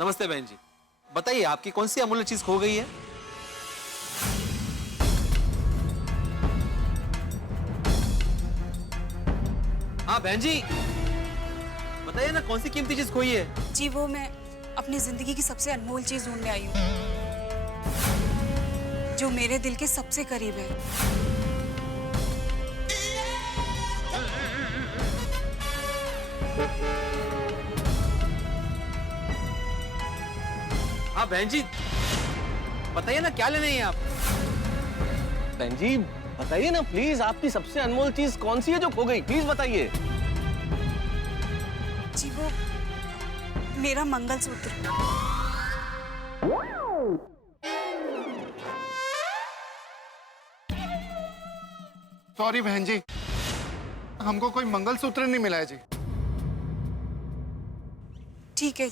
नमस्ते बहन जी, बताइए आपकी कौन सी अमूल्य चीज खो गई है? हाँ बहन जी, बताइए ना कौन सी कीमती चीज खोई है? जी वो मैं अपनी जिंदगी की सबसे अनमोल चीज ढूंढने आई हूँ, जो मेरे दिल के सबसे करीब है। हाँ बहन जी, बताइए ना क्या लेने हैं आप? बहन जी बताइए ना प्लीज, आपकी सबसे अनमोल चीज कौन सी है जो खो गई, प्लीज बताइए। जी वो मेरा मंगलसूत्र। सॉरी बहन जी, हमको कोई मंगलसूत्र नहीं मिला है जी। ठीक है।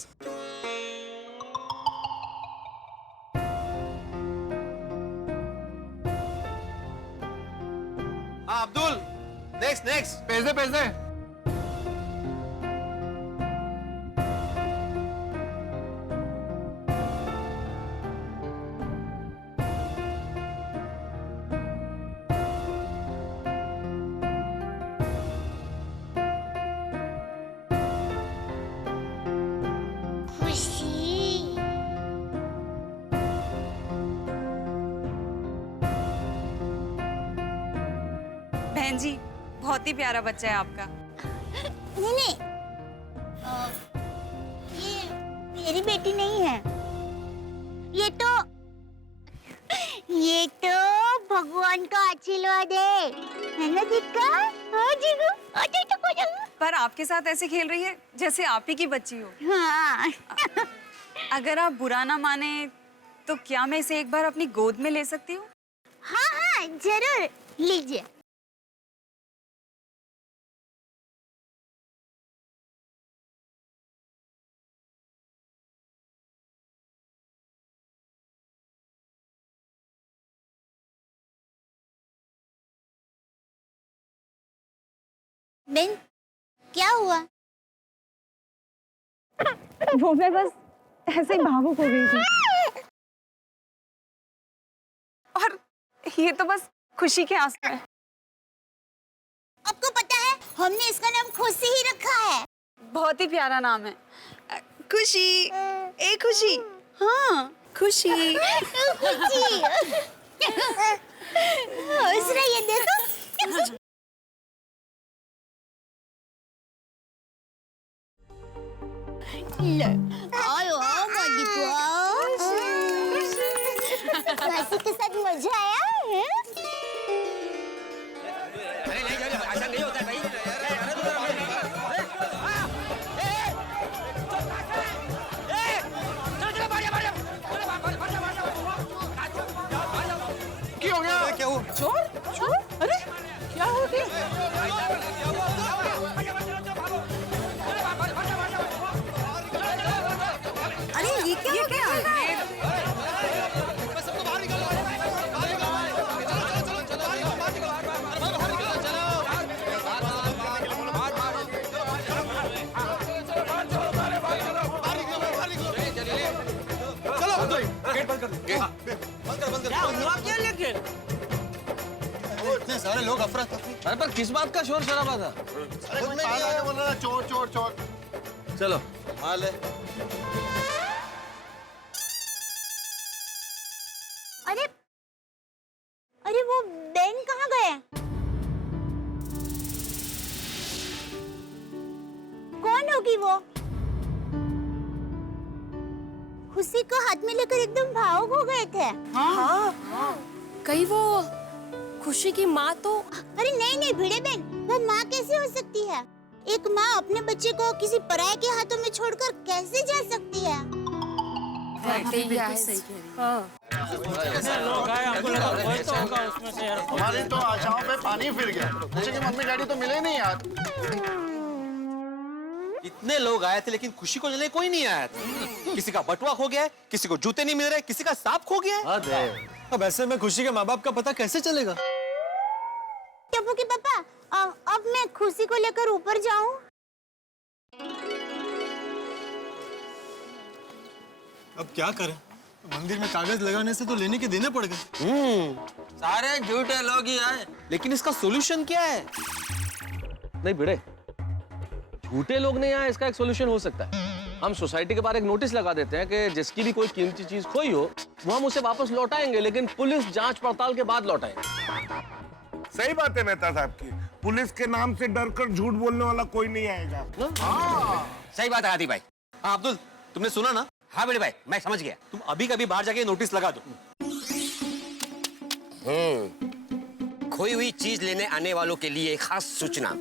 हाँ अब्दुल, नेक्स्ट नेक्स्ट। पैसे पैसे। बहन जी बहुत ही प्यारा बच्चा है आपका। नहीं नहीं, ये मेरी बेटी नहीं है, ये तो भगवान का आशीर्वाद है ना दीका? हाँ जीगू, पर आपके साथ ऐसे खेल रही है जैसे आप ही की बच्ची हो। हाँ। अगर आप बुरा ना माने तो क्या मैं इसे एक बार अपनी गोद में ले सकती हूँ? हाँ हाँ जरूर लीजिए। बेन क्या हुआ? वो मैं बस ऐसे ही भावुक हो गई थी। और ये तो बस खुशी के आंसू हैं। आपको पता है हमने इसका नाम खुशी ही रखा है। बहुत ही प्यारा नाम है। खुशी, ए खुशी। हाँ खुशी। खुशी। हंस रही है देखो। ले आयो माजी को मासी के साथ मजा आया है? ऐसा नहीं होता भाई। क्या हो गया? क्या हुआ? चोर चोर, अरे क्या हो गया? अरे ये क्या हो गया? गेट बंद कर दो। बंद कर। क्या हुआ क्या लेकिन? इतने सारे लोग अफरा तफरी। अरे पर किस बात का शोर शराबा था? खुद में आगे बोल रहा चोर चोर चोर। चलो माल है। अरे अरे वो बेन कहाँ गए? कौन होगी वो? खुशी को हाथ में लेकर एकदम भावुक हो गए थे। हाँ कहीं वो खुशी की माँ तो। अरे नहीं नहीं भिड़े बेन, वो माँ कैसे हो सकती है? एक माँ अपने बच्चे को किसी पराये के हाथों में छोड़कर कैसे जा सकती है? लोग आए हमको लगा कोई तो होगा उसमें से यार। हमारी तो आशाओं पे पानी फिर गया। मुझे कि मम्मी डैडी तो मिले नहीं यार। इतने लोग आए थे लेकिन खुशी को लेने कोई नहीं आया था। किसी का बटुआ खो गया है, किसी को जूते नहीं मिल रहे, किसी का सांप खो गया है। अब ऐसे में खुशी के माँ बाप का पता कैसे चलेगा? टप्पू के पापा, अब मैं खुशी को लेकर ऊपर जाऊं? अब क्या करें? मंदिर में कागज लगाने से तो लेने के देने पड़ गए। सारे झूठे लोग ही आए। लेकिन इसका सॉल्यूशन क्या है? नहीं भिड़े, झूठे लोग नहीं आए, इसका एक सोल्यूशन हो सकता है। हम सोसाइटी के बाहर एक नोटिस लगा देते हैं कि जिसकी भी कोई कीमती चीज खोई हो वो हम उसे वापस लौटाएंगे, लेकिन पुलिस जांच पड़ताल के बाद लौटाएंगे। सही बात है मेहता साहब की। पुलिस के नाम से डर कर झूठ बोलने वाला कोई नहीं आएगा। सही बात है आदि भाई। हाँ अब्दुल, तुमने सुना ना? हाँ बड़े भाई, मैं समझ गया। तुम अभी कभी बाहर जाके नोटिस लगा दो। खोई हुई चीज लेने आने वालों के लिए खास सूचना।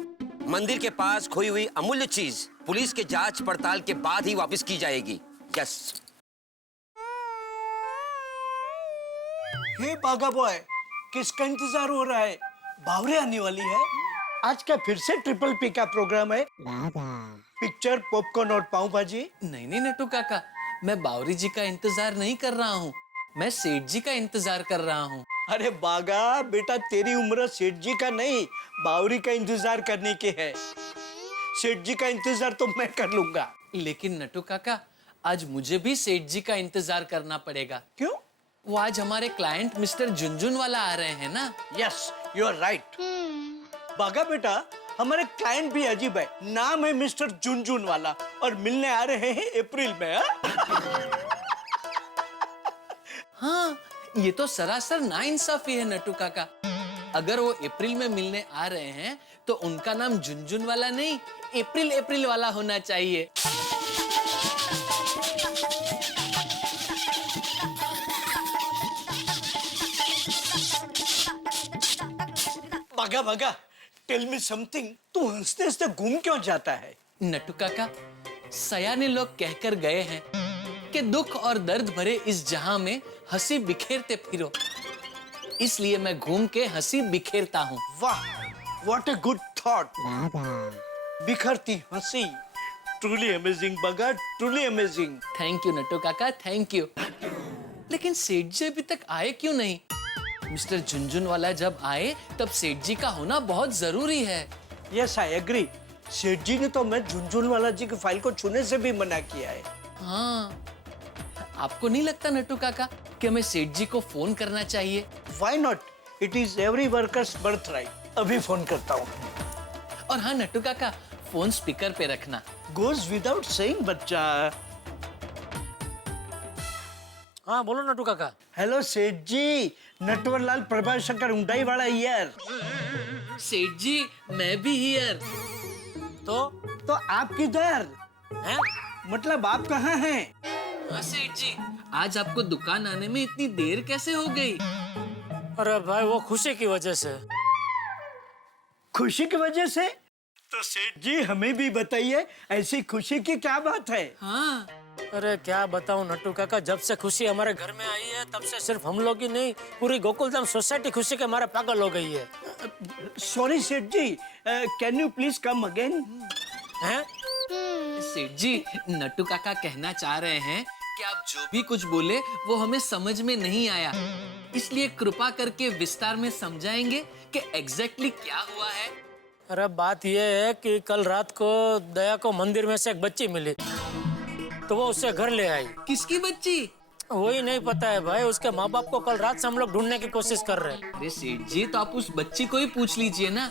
मंदिर के पास खोई हुई अमूल्य चीज पुलिस के जांच पड़ताल के बाद ही वापस की जाएगी। यस। हे बागा बॉय, किसका इंतजार हो रहा है? बावरे आने वाली है। आज क्या फिर से ट्रिपल पी का प्रोग्राम है? पिक्चर, पॉपकॉर्न और पाव भाजी? नहीं नहीं नट्टू काका, मैं बावरी जी का इंतजार नहीं कर रहा हूँ, मैं सेठ जी का इंतजार कर रहा हूँ। अरे बागा बेटा, तेरी उम्र सेठ जी का नहीं बावरी का इंतजार करने की है। सेठ जी का इंतजार तो मैं कर लूंगा। लेकिन नट्टू काका, आज मुझे भी सेठ जी का इंतजार करना पड़ेगा। क्यों? वो आज हमारे क्लाइंट मिस्टर झुनझुनवाला आ रहे हैं ना। Yes, you are right. बागा बेटा, हमारे क्लाइंट भी अजीब है, नाम है मिस्टर झुनझुनवाला और मिलने आ रहे हैं अप्रैल में। हाँ, ये तो सरासर नाइंसाफी है नट्टू काका। अगर वो अप्रैल में मिलने आ रहे हैं तो उनका नाम झुनझुनवाला नहीं, अप्रैल वाला होना चाहिए। बागा बागा, टेल मी समथिंग। तू हंसते हंसते घूम क्यों जाता है? नट्टू काका, सयाने लोग कहकर गए हैं कि दुख और दर्द भरे इस जहां में हंसी बिखेरते फिरो, इसलिए मैं घूम के हंसी बिखेरता हूँ। वाह, व्हाट अ गुड थॉट। बिखरती हंसी, ट्रूली अमेजिंग बागा, truly amazing. Thank you Nattu काका, थैंक यू। लेकिन सेठ जी अभी तक आए क्यों नहीं? मिस्टर झुनझुनवाला जब आए तब सेठ जी का होना बहुत जरूरी है। Yes, I agree. Seth ji ने तो मैं झुनझुनवाला जी की फाइल को छूने से भी मना किया है। हाँ, आपको नहीं लगता नट्टू काका कि हमें सेठ जी को फोन करना चाहिए? Why not? It is every worker's birthright. अभी फोन करता हूँ। और हाँ नट्टू काका, फोन स्पीकर पे रखना। Goes without saying, बच्चा। हाँ बोलो नट्टू काका। हेलो सेठ जी, नटवरलाल प्रभाशंकर ऊंटाई वाला हियर। सेठ जी, मैं भी हियर। तो आप किधर हैं? मतलब आप कहाँ हैं? हाँ सेठ जी, आज आपको दुकान आने में इतनी देर कैसे हो गई? अरे भाई, वो खुशी की वजह से। खुशी की वजह से? तो सेठ जी हमें भी बताइए, ऐसी खुशी की क्या बात है? हाँ, अरे क्या बताऊं नट्टू काका, जब से खुशी हमारे घर में आई है तब से सिर्फ हम लोग ही नहीं, पूरी गोकुलधाम सोसाइटी खुशी के मारे पागल हो गई है। Sorry Seth ji, can you please come again? हैं? सेठ जी, नट्टू काका कहना चाह रहे हैं कि आप जो भी कुछ बोले वो हमें समझ में नहीं आया, इसलिए कृपा करके विस्तार में समझाएंगे कि एग्जैक्टली क्या हुआ है। अरे बात ये है कि कल रात को दया को मंदिर में से एक बच्ची मिली, तो वो उससे घर ले आई। किसकी बच्ची? वही नहीं पता है भाई, उसके माँ बाप को कल रात से हम लोग ढूंढने की कोशिश कर रहे हैं। अरे सेठ जी, तो आप उस बच्ची को ही पूछ लीजिए ना,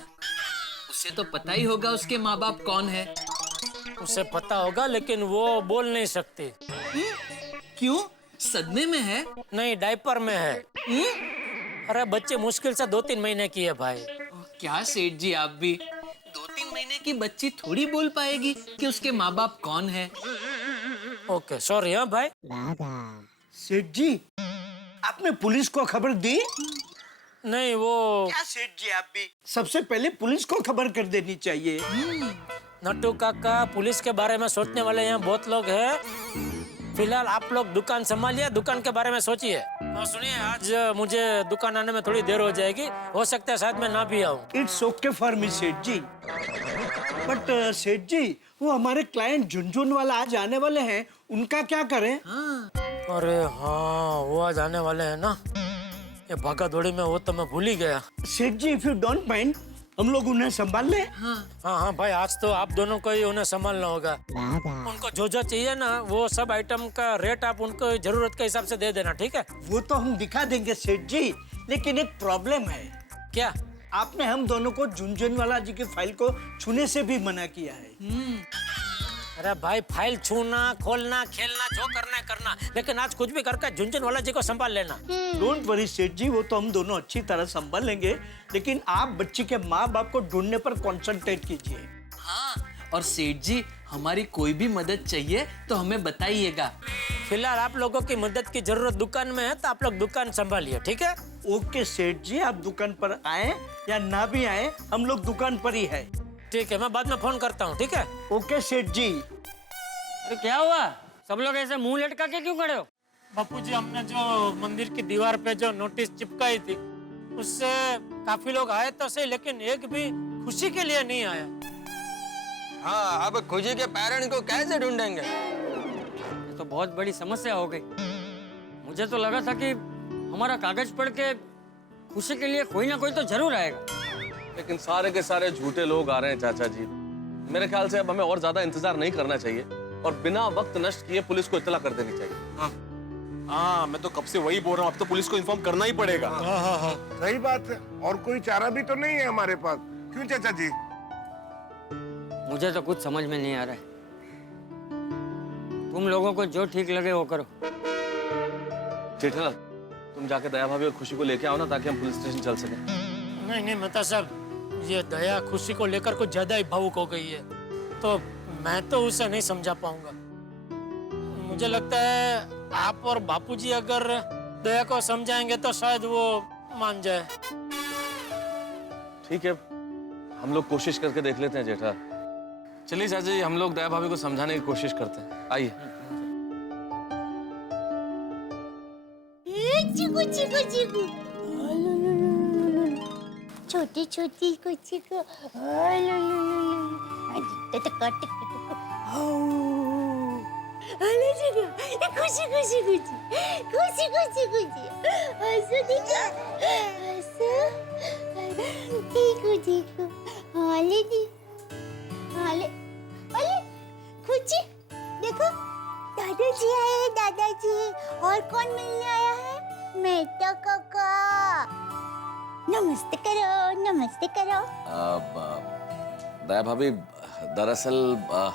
उसे तो पता ही होगा उसके माँ बाप कौन है। उसे पता होगा लेकिन वो बोल नहीं सकती। क्यों? सदमे में है? नहीं, डायपर में है। अरे बच्चे मुश्किल से 2-3 महीने की है भाई। क्या सेठ जी, आप भी 2-3 महीने की बच्ची थोड़ी बोल पाएगी कि उसके माँ बाप कौन है। Okay sorry. हाँ भाई। सेठ जी, आपने पुलिस को खबर दी? नहीं, वो क्या सेठ जी, आप भी सबसे पहले पुलिस को खबर कर देनी चाहिए। नट्टू काका, पुलिस के बारे में सोचने वाले यहाँ बहुत लोग हैं। फिलहाल आप लोग दुकान संभालिए, दुकान के बारे में सोचिए। और सुनिए, आज मुझे दुकान आने में थोड़ी देर हो जाएगी, हो सकता है शायद मैं ना भी आऊँ। इट्स ओके फॉर मी सेठ जी। बट सेठ जी, वो हमारे क्लाइंट झुनझुनवाला आज आने वाले हैं, उनका क्या करें? अरे हाँ, वो आज आने वाले हैं ना। ये भागा दौड़ी में वो तो मैं भूल ही गया। सेठ जी, इफ यू डोंट माइंड, हम लोग उन्हें संभाल ले। हाँ हाँ भाई, आज तो आप दोनों को ही उन्हें संभालना होगा। उनको जो जो चाहिए ना वो सब आइटम का रेट आप उनको जरूरत के हिसाब से दे देना, ठीक है? वो तो हम दिखा देंगे सेठ जी, लेकिन एक प्रॉब्लम है। क्या? आपने हम दोनों को झुनझुनवाला जी की फाइल को छूने से भी मना किया है। अरे भाई, फाइल छूना, खोलना, खेलना, जो करना है करना, लेकिन आज कुछ भी करके झुनझुनवाला जी को संभाल लेना। डोंट वरी सेठ जी, वो तो हम दोनों अच्छी तरह संभाल लेंगे, लेकिन आप बच्ची के माँ बाप को ढूंढने पर कंसंट्रेट कीजिए। हाँ, और सेठ जी हमारी कोई भी मदद चाहिए तो हमें बताइएगा। फिलहाल आप लोगों की मदद की जरूरत दुकान में है, तो आप लोग दुकान संभालिए, ठीक है? ओके सेठ जी, आप दुकान पर आए या ना भी आए, हम लोग दुकान पर ही है। ठीक है, मैं बाद में फोन करता हूँ, ठीक है? ओके सेठ जी। अरे क्या हुआ, सब लोग ऐसे मुंह लटका के क्यों खड़े हो? बापूजी, हमने जो मंदिर की दीवार पे जो नोटिस चिपकाई थी उससे काफी लोग आए तो सही, लेकिन एक भी खुशी के लिए नहीं आया। हाँ, अब खुशी के पेरेंट्स को कैसे ढूंढेंगे? ये तो बहुत बड़ी समस्या हो गई। मुझे तो लगा था कि हमारा कागज पढ़ के खुशी के लिए कोई ना कोई तो जरूर आएगा, लेकिन सारे के सारे झूठे लोग आ रहे हैं चाचा जी। मेरे ख्याल से अब हमें और ज्यादा इंतजार नहीं करना चाहिए और बिना वक्त नष्ट किए पुलिस को इत्तला कर देनी चाहिए। हाँ, मैं तो कब से वही बोल रहा हूँ, अब तो पुलिस को इन्फॉर्म करना ही पड़ेगा। सही बात है, और कोई चारा भी तो नहीं है हमारे पास। क्यों चाचा जी? मुझे तो कुछ समझ में नहीं आ रहा है। तुम लोगों को जो ठीक लगे वो करो। जेठालाल, तुम जाके दया भाभी और खुशी को लेके आओ ना, ताकि हम पुलिस स्टेशन चल सकें। नहीं नहीं मेहता साहब, ये दया खुशी को लेकर कुछ ज्यादा ही भावुक हो गई है, तो मैं तो उसे नहीं समझा पाऊंगा। मुझे लगता है आप और बापूजी अगर दया को समझाएंगे तो शायद वो मान जाए। ठीक है, हम लोग कोशिश करके देख लेते हैं जेठा। चलिए चाचा जी, हम लोग दया भाभी को समझाने की कोशिश करते हैं। आइए। चिकू चिकू चिकू, छोटी छोटी कुची को, खुशी खुशी खुशी खुशी खुशी खुशी, हंसो देखो, हंसो, देखो देखो, हाले दी, हाले, हाले, खुशी, देखो, दादाजी आए हैं, दादाजी। और कौन मिलने आया है? मेहता काका। नमस्ते करो, नमस्ते करो। दया भाभी, दरअसल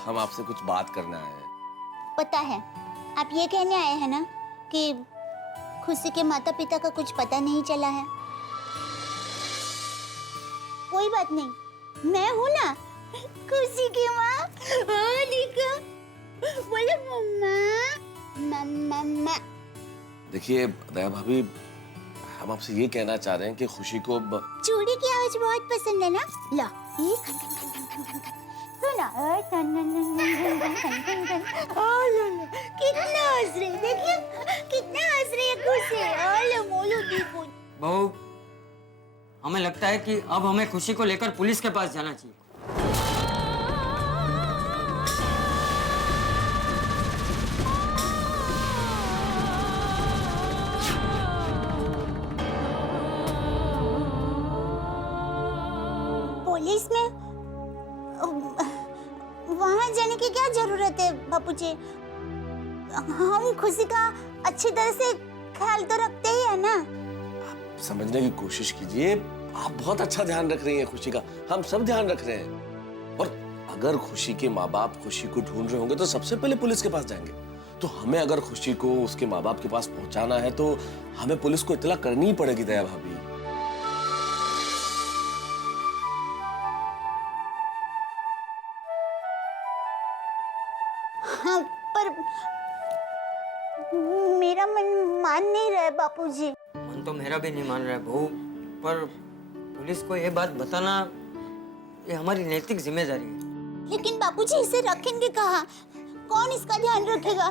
हम आपसे कुछ बात करना है। पता है, आप ये कहने आए हैं ना कि खुशी के माता पिता का कुछ पता नहीं चला है। कोई बात नहीं, मैं हूँ ना खुशी की माँ। हाँ देखो, बोलो मम्मा, मम्मा। देखिए दया भाभी, हम आपसे ये कहना चाह रहे हैं कि खुशी को चूड़ी की आवाज बहुत पसंद है ना? लो, ये खन खन खन खन खन खन खन, सुना, खन खन खन खन खन खन खन। ओ लो लो, कितना हंस रही, देखिए कितना हंस रही है खुशी। ओ लो मोलो देखो। बहू, हमें लगता है कि अब हमें खुशी को लेकर पुलिस के पास जाना चाहिए। पुलिस में वहां जाने की क्या जरूरत है बापूजी? हम खुशी का अच्छी तरह से ख्याल तो रखते ही है ना। आप समझने की कोशिश कीजिए, आप बहुत अच्छा ध्यान रख रही हैं खुशी का, हम सब ध्यान रख रहे हैं। और अगर खुशी के माँ बाप खुशी को ढूंढ रहे होंगे तो सबसे पहले पुलिस के पास जाएंगे। तो हमें अगर खुशी को उसके माँ बाप के पास पहुंचाना है तो हमें पुलिस को इत्तला करनी ही पड़ेगी दया भाभी। हाँ, पर मेरा मन मान नहीं रहा है बापूजी। मन तो मेरा भी नहीं मान रहा है बहू, पर पुलिस को ये बात बताना ये हमारी नैतिक जिम्मेदारी है। लेकिन बापूजी इसे रखेंगे कहाँ? कौन इसका ध्यान रखेगा?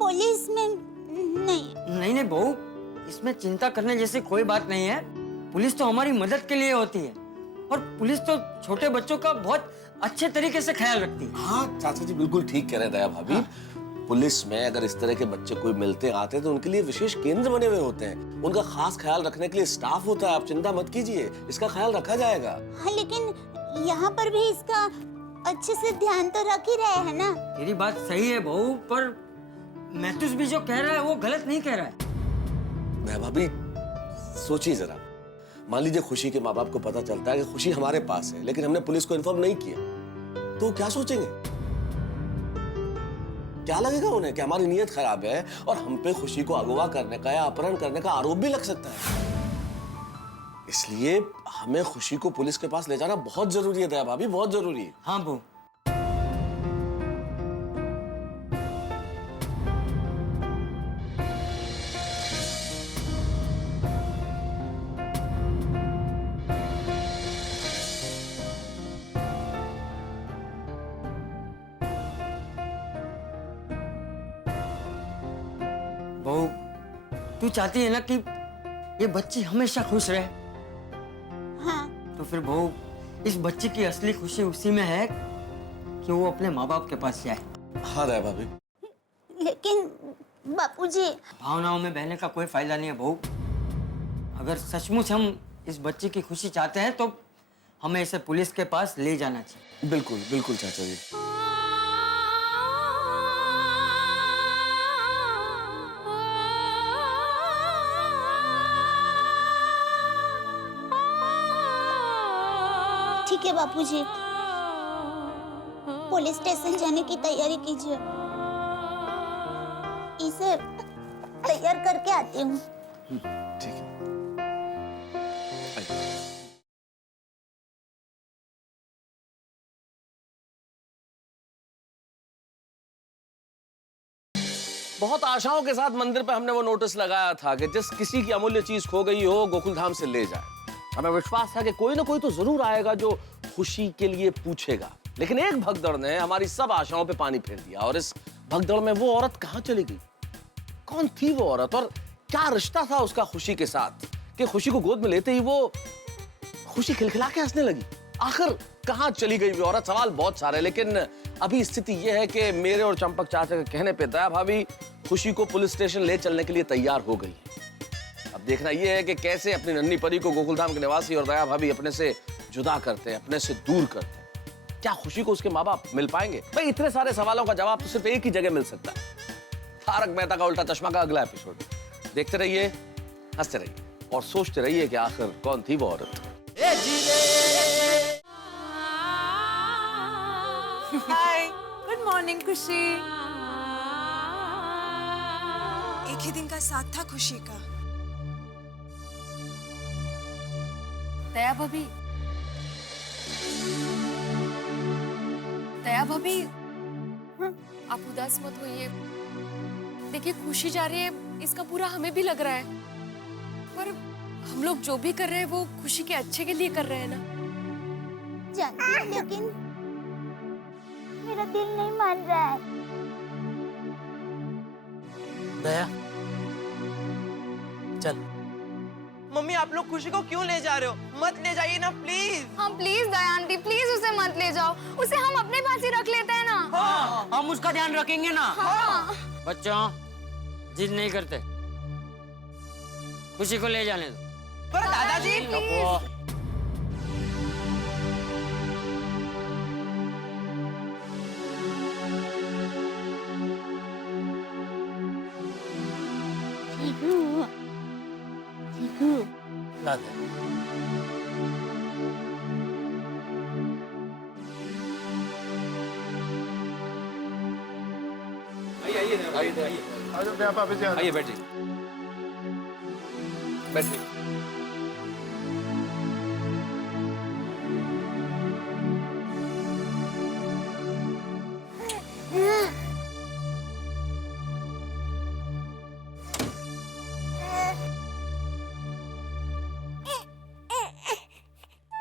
पुलिस में नहीं। नहीं बहू, इसमें चिंता करने जैसी कोई बात नहीं है। पुलिस तो हमारी मदद के लिए होती है और पुलिस तो छोटे बच्चों का बहुत अच्छे तरीके से ख्याल रखती है। हाँ चाचा जी बिल्कुल ठीक कह रहे हैं दया भाभी। पुलिस में अगर इस तरह के बच्चे कोई मिलते आते हैं तो उनके लिए विशेष केंद्र बने हुए होते हैं, उनका खास ख्याल रखने के लिए स्टाफ होता है। आप चिंता मत कीजिए, इसका ख्याल रखा जाएगा। हाँ, लेकिन यहाँ पर भी इसका अच्छे से ध्यान तो रख ही रहे हैं ना। तेरी बात सही है बहू, पर मैथुस भी जो कह रहा है वो गलत नहीं कह रहा है। मैं भाभी सोचिए जरा, मान लीजिए खुशी के माँ बाप को पता चलता है कि खुशी हमारे पास है, लेकिन हमने पुलिस को इन्फॉर्म नहीं किया, तो क्या सोचेंगे? क्या लगेगा उन्हें कि हमारी नीयत खराब है और हम पे खुशी को अगवा करने का या अपहरण करने का आरोप भी लग सकता है। इसलिए हमें खुशी को पुलिस के पास ले जाना बहुत जरूरी है दया भाभी, बहुत जरूरी है। हाँ बहू। बहू, तू चाहती है ना कि ये बच्ची हमेशा खुश रहे? हाँ। तो फिर बहू, इस बच्ची की असली खुशी उसी में है कि वो अपने माँ बाप के पास जाए। हाँ दया भाभी। लेकिन बापूजी, भावनाओं में बहने का कोई फायदा नहीं है बहू। अगर सचमुच हम इस बच्ची की खुशी चाहते हैं तो हमें इसे पुलिस के पास ले जाना चाहिए। बिल्कुल बिल्कुल चाचा जी। ठीक है बापूजी, पुलिस स्टेशन जाने की तैयारी कीजिए। इसे तैयार करके आती हूँ। ठीक है। बहुत आशाओं के साथ मंदिर पे हमने वो नोटिस लगाया था कि जिस किसी की अमूल्य चीज खो गई हो गोकुल धाम से ले जाए। हमें विश्वास था कि कोई ना कोई तो जरूर आएगा जो खुशी के लिए पूछेगा, लेकिन एक भगदड़ ने हमारी सब आशाओं पे पानी फेर दिया। और इस भगदड़ में वो औरत कहाँ चली गई? कौन थी वो औरत और क्या रिश्ता था उसका खुशी के साथ कि खुशी को गोद में लेते ही वो खुशी खिलखिला के हंसने लगी? आखिर कहाँ चली गई वो औरत? सवाल बहुत सारे, लेकिन अभी स्थिति यह है कि मेरे और चंपक चाचा के कहने पे दया भाभी खुशी को पुलिस स्टेशन ले चलने के लिए तैयार हो गई है। अब देखना यह है कि कैसे अपनी नन्ही परी को गोकुलधाम के निवासी और दया भाभी अपने से जुदा करते हैं, अपने से दूर करते हैं। क्या खुशी को उसके माँ बाप मिल पाएंगे? भाई इतने सारे सवालों का जवाब तो सिर्फ एक ही जगह मिल सकता है। तारक मेहता का उल्टा चश्मा का अगला एपिसोड देखते रहिए, हंसते रहिए और सोचते रहिए कि आखिर कौन थी वो औरत। हाय, गुड मॉर्निंग खुशी। एक ही दिन का साथ था खुशी का। दया भाभी, दया भाभी, आप उदास मत होइए। देखिए खुशी जा रही है, इसका पूरा हमें भी लग रहा है, पर हम लोग जो भी कर रहे हैं वो खुशी के अच्छे के लिए कर रहे हैं ना। जानती हूँ, लेकिन मेरा दिल नहीं मान रहा है। दया, चल। मम्मी आप लोग खुशी को क्यों ले जा रहे हो? मत ले जाइए ना प्लीज। हाँ प्लीज दया आंटी, प्लीज उसे मत ले जाओ। उसे हम अपने पास ही रख लेते हैं ना। हाँ, हम उसका ध्यान रखेंगे ना। हाँ। बच्चों, जिद नहीं करते, खुशी को ले जाने दो। पर दादाजी प्लीज। ला दे। आइए बैठिए बैठिए।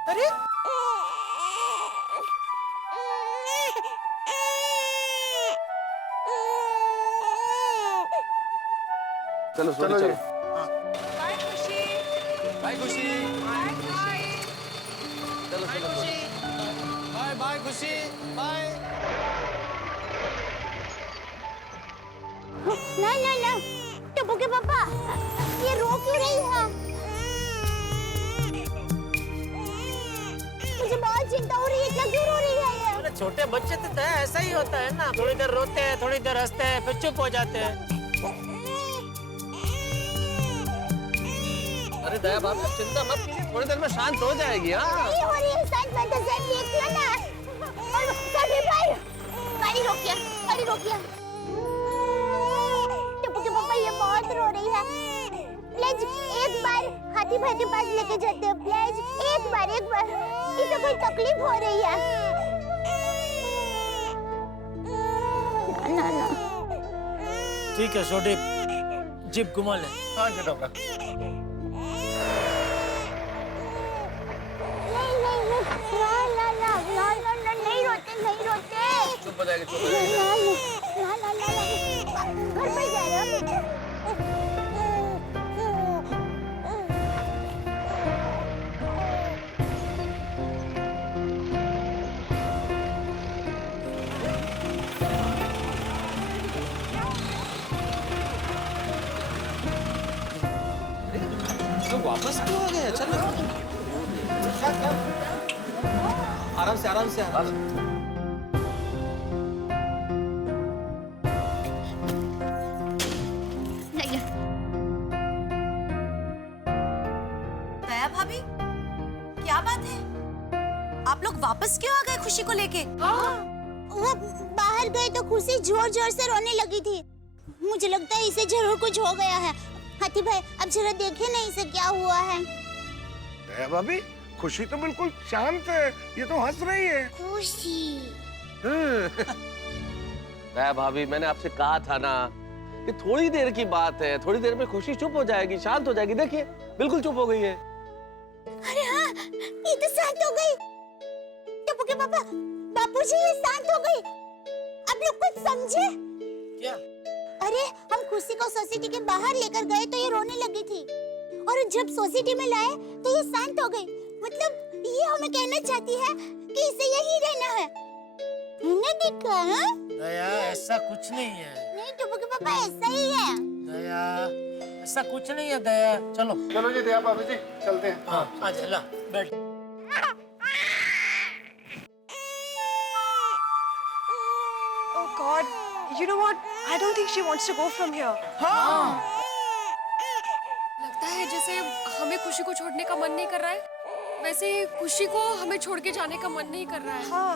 अरे चलो चलो चलो। बाय खुशी। बाय खुशी। चलो चलो बाय बाय खुशी, बाय। ना ना ना, टप्पू के पापा ये रो क्यों रही है? मुझे बहुत चिंता हो रही है, इतना क्यों रो रही है ये? अरे छोटे बच्चे तो ऐसा ही होता है ना, थोड़ी देर रोते हैं, थोड़ी देर हंसते हैं, फिर चुप हो जाते हैं। अरे दया भाभी चिंता मत कीजिए, थोड़ी देर में शांत हो जाएगी। हाँ नहीं हो रही है शांत, मैं तो सर देख लो ना। और सभी भाई गाड़ी रोकिए, गाड़ी रोकिए। टप्पू के पापा ये बहुत रो रही है, प्लीज एक बार हाथी भाई के पास लेके जाते हो प्लीज, एक बार इसे कोई तकलीफ हो रही है। ना ना ठीक है छोटी, जीप घुमा ले। हाँ जी डॉक्टर। नहीं रोते चुप हो जाएगी, चुप हो जाएगी। घर पर जा रहे हो? तो वापस क्यों आ गए? चल आराम से आराम से आराम से। दया भाभी, क्या बात है? आप लोग वापस क्यों आ गए खुशी को लेके? वो बाहर गए तो खुशी जोर जोर से रोने लगी थी। मुझे लगता है इसे जरूर कुछ हो गया है। हाथी भाई अब जरा देखे ना इसे क्या हुआ है। दया भाभी खुशी तो बिल्कुल शांत है, ये तो हंस रही है। खुशी दया भाभी मैंने आपसे कहा था ना कि थोड़ी देर की बात है, थोड़ी देर में खुशी चुप हो जाएगी, शांत हो जाएगी। देखिए बिल्कुल चुप हो गई है। अरे हाँ, ये तो शांत हो गई। टप्पू के पापा, बापूजी ये शांत हो गई। आप लोग कुछ समझे? क्या? अरे हम खुशी को सोसाइटी के बाहर लेकर गए तो ये रोने लगी थी, और जब सोसाइटी में लाए तो ये शांत हो गई। मतलब ये हमें कहना चाहती है कि इसे यही रहना है। हमने देखा हाँ? दया ऐसा कुछ नहीं है। नहीं टप्पू के पापा ऐसा ही है। दया ऐसा कुछ नहीं है दया। चलो चलो जी दया भाभी जी, चलते हैं। हाँ आजा, ला बैठ। Oh God, you know what? I don't think she wants to go from here. लगता है जैसे हमें खुशी को छोड़ने का मन नहीं कर रहा है, वैसे ही खुशी को हमें छोड़ के जाने का मन नहीं कर रहा है। हाँ।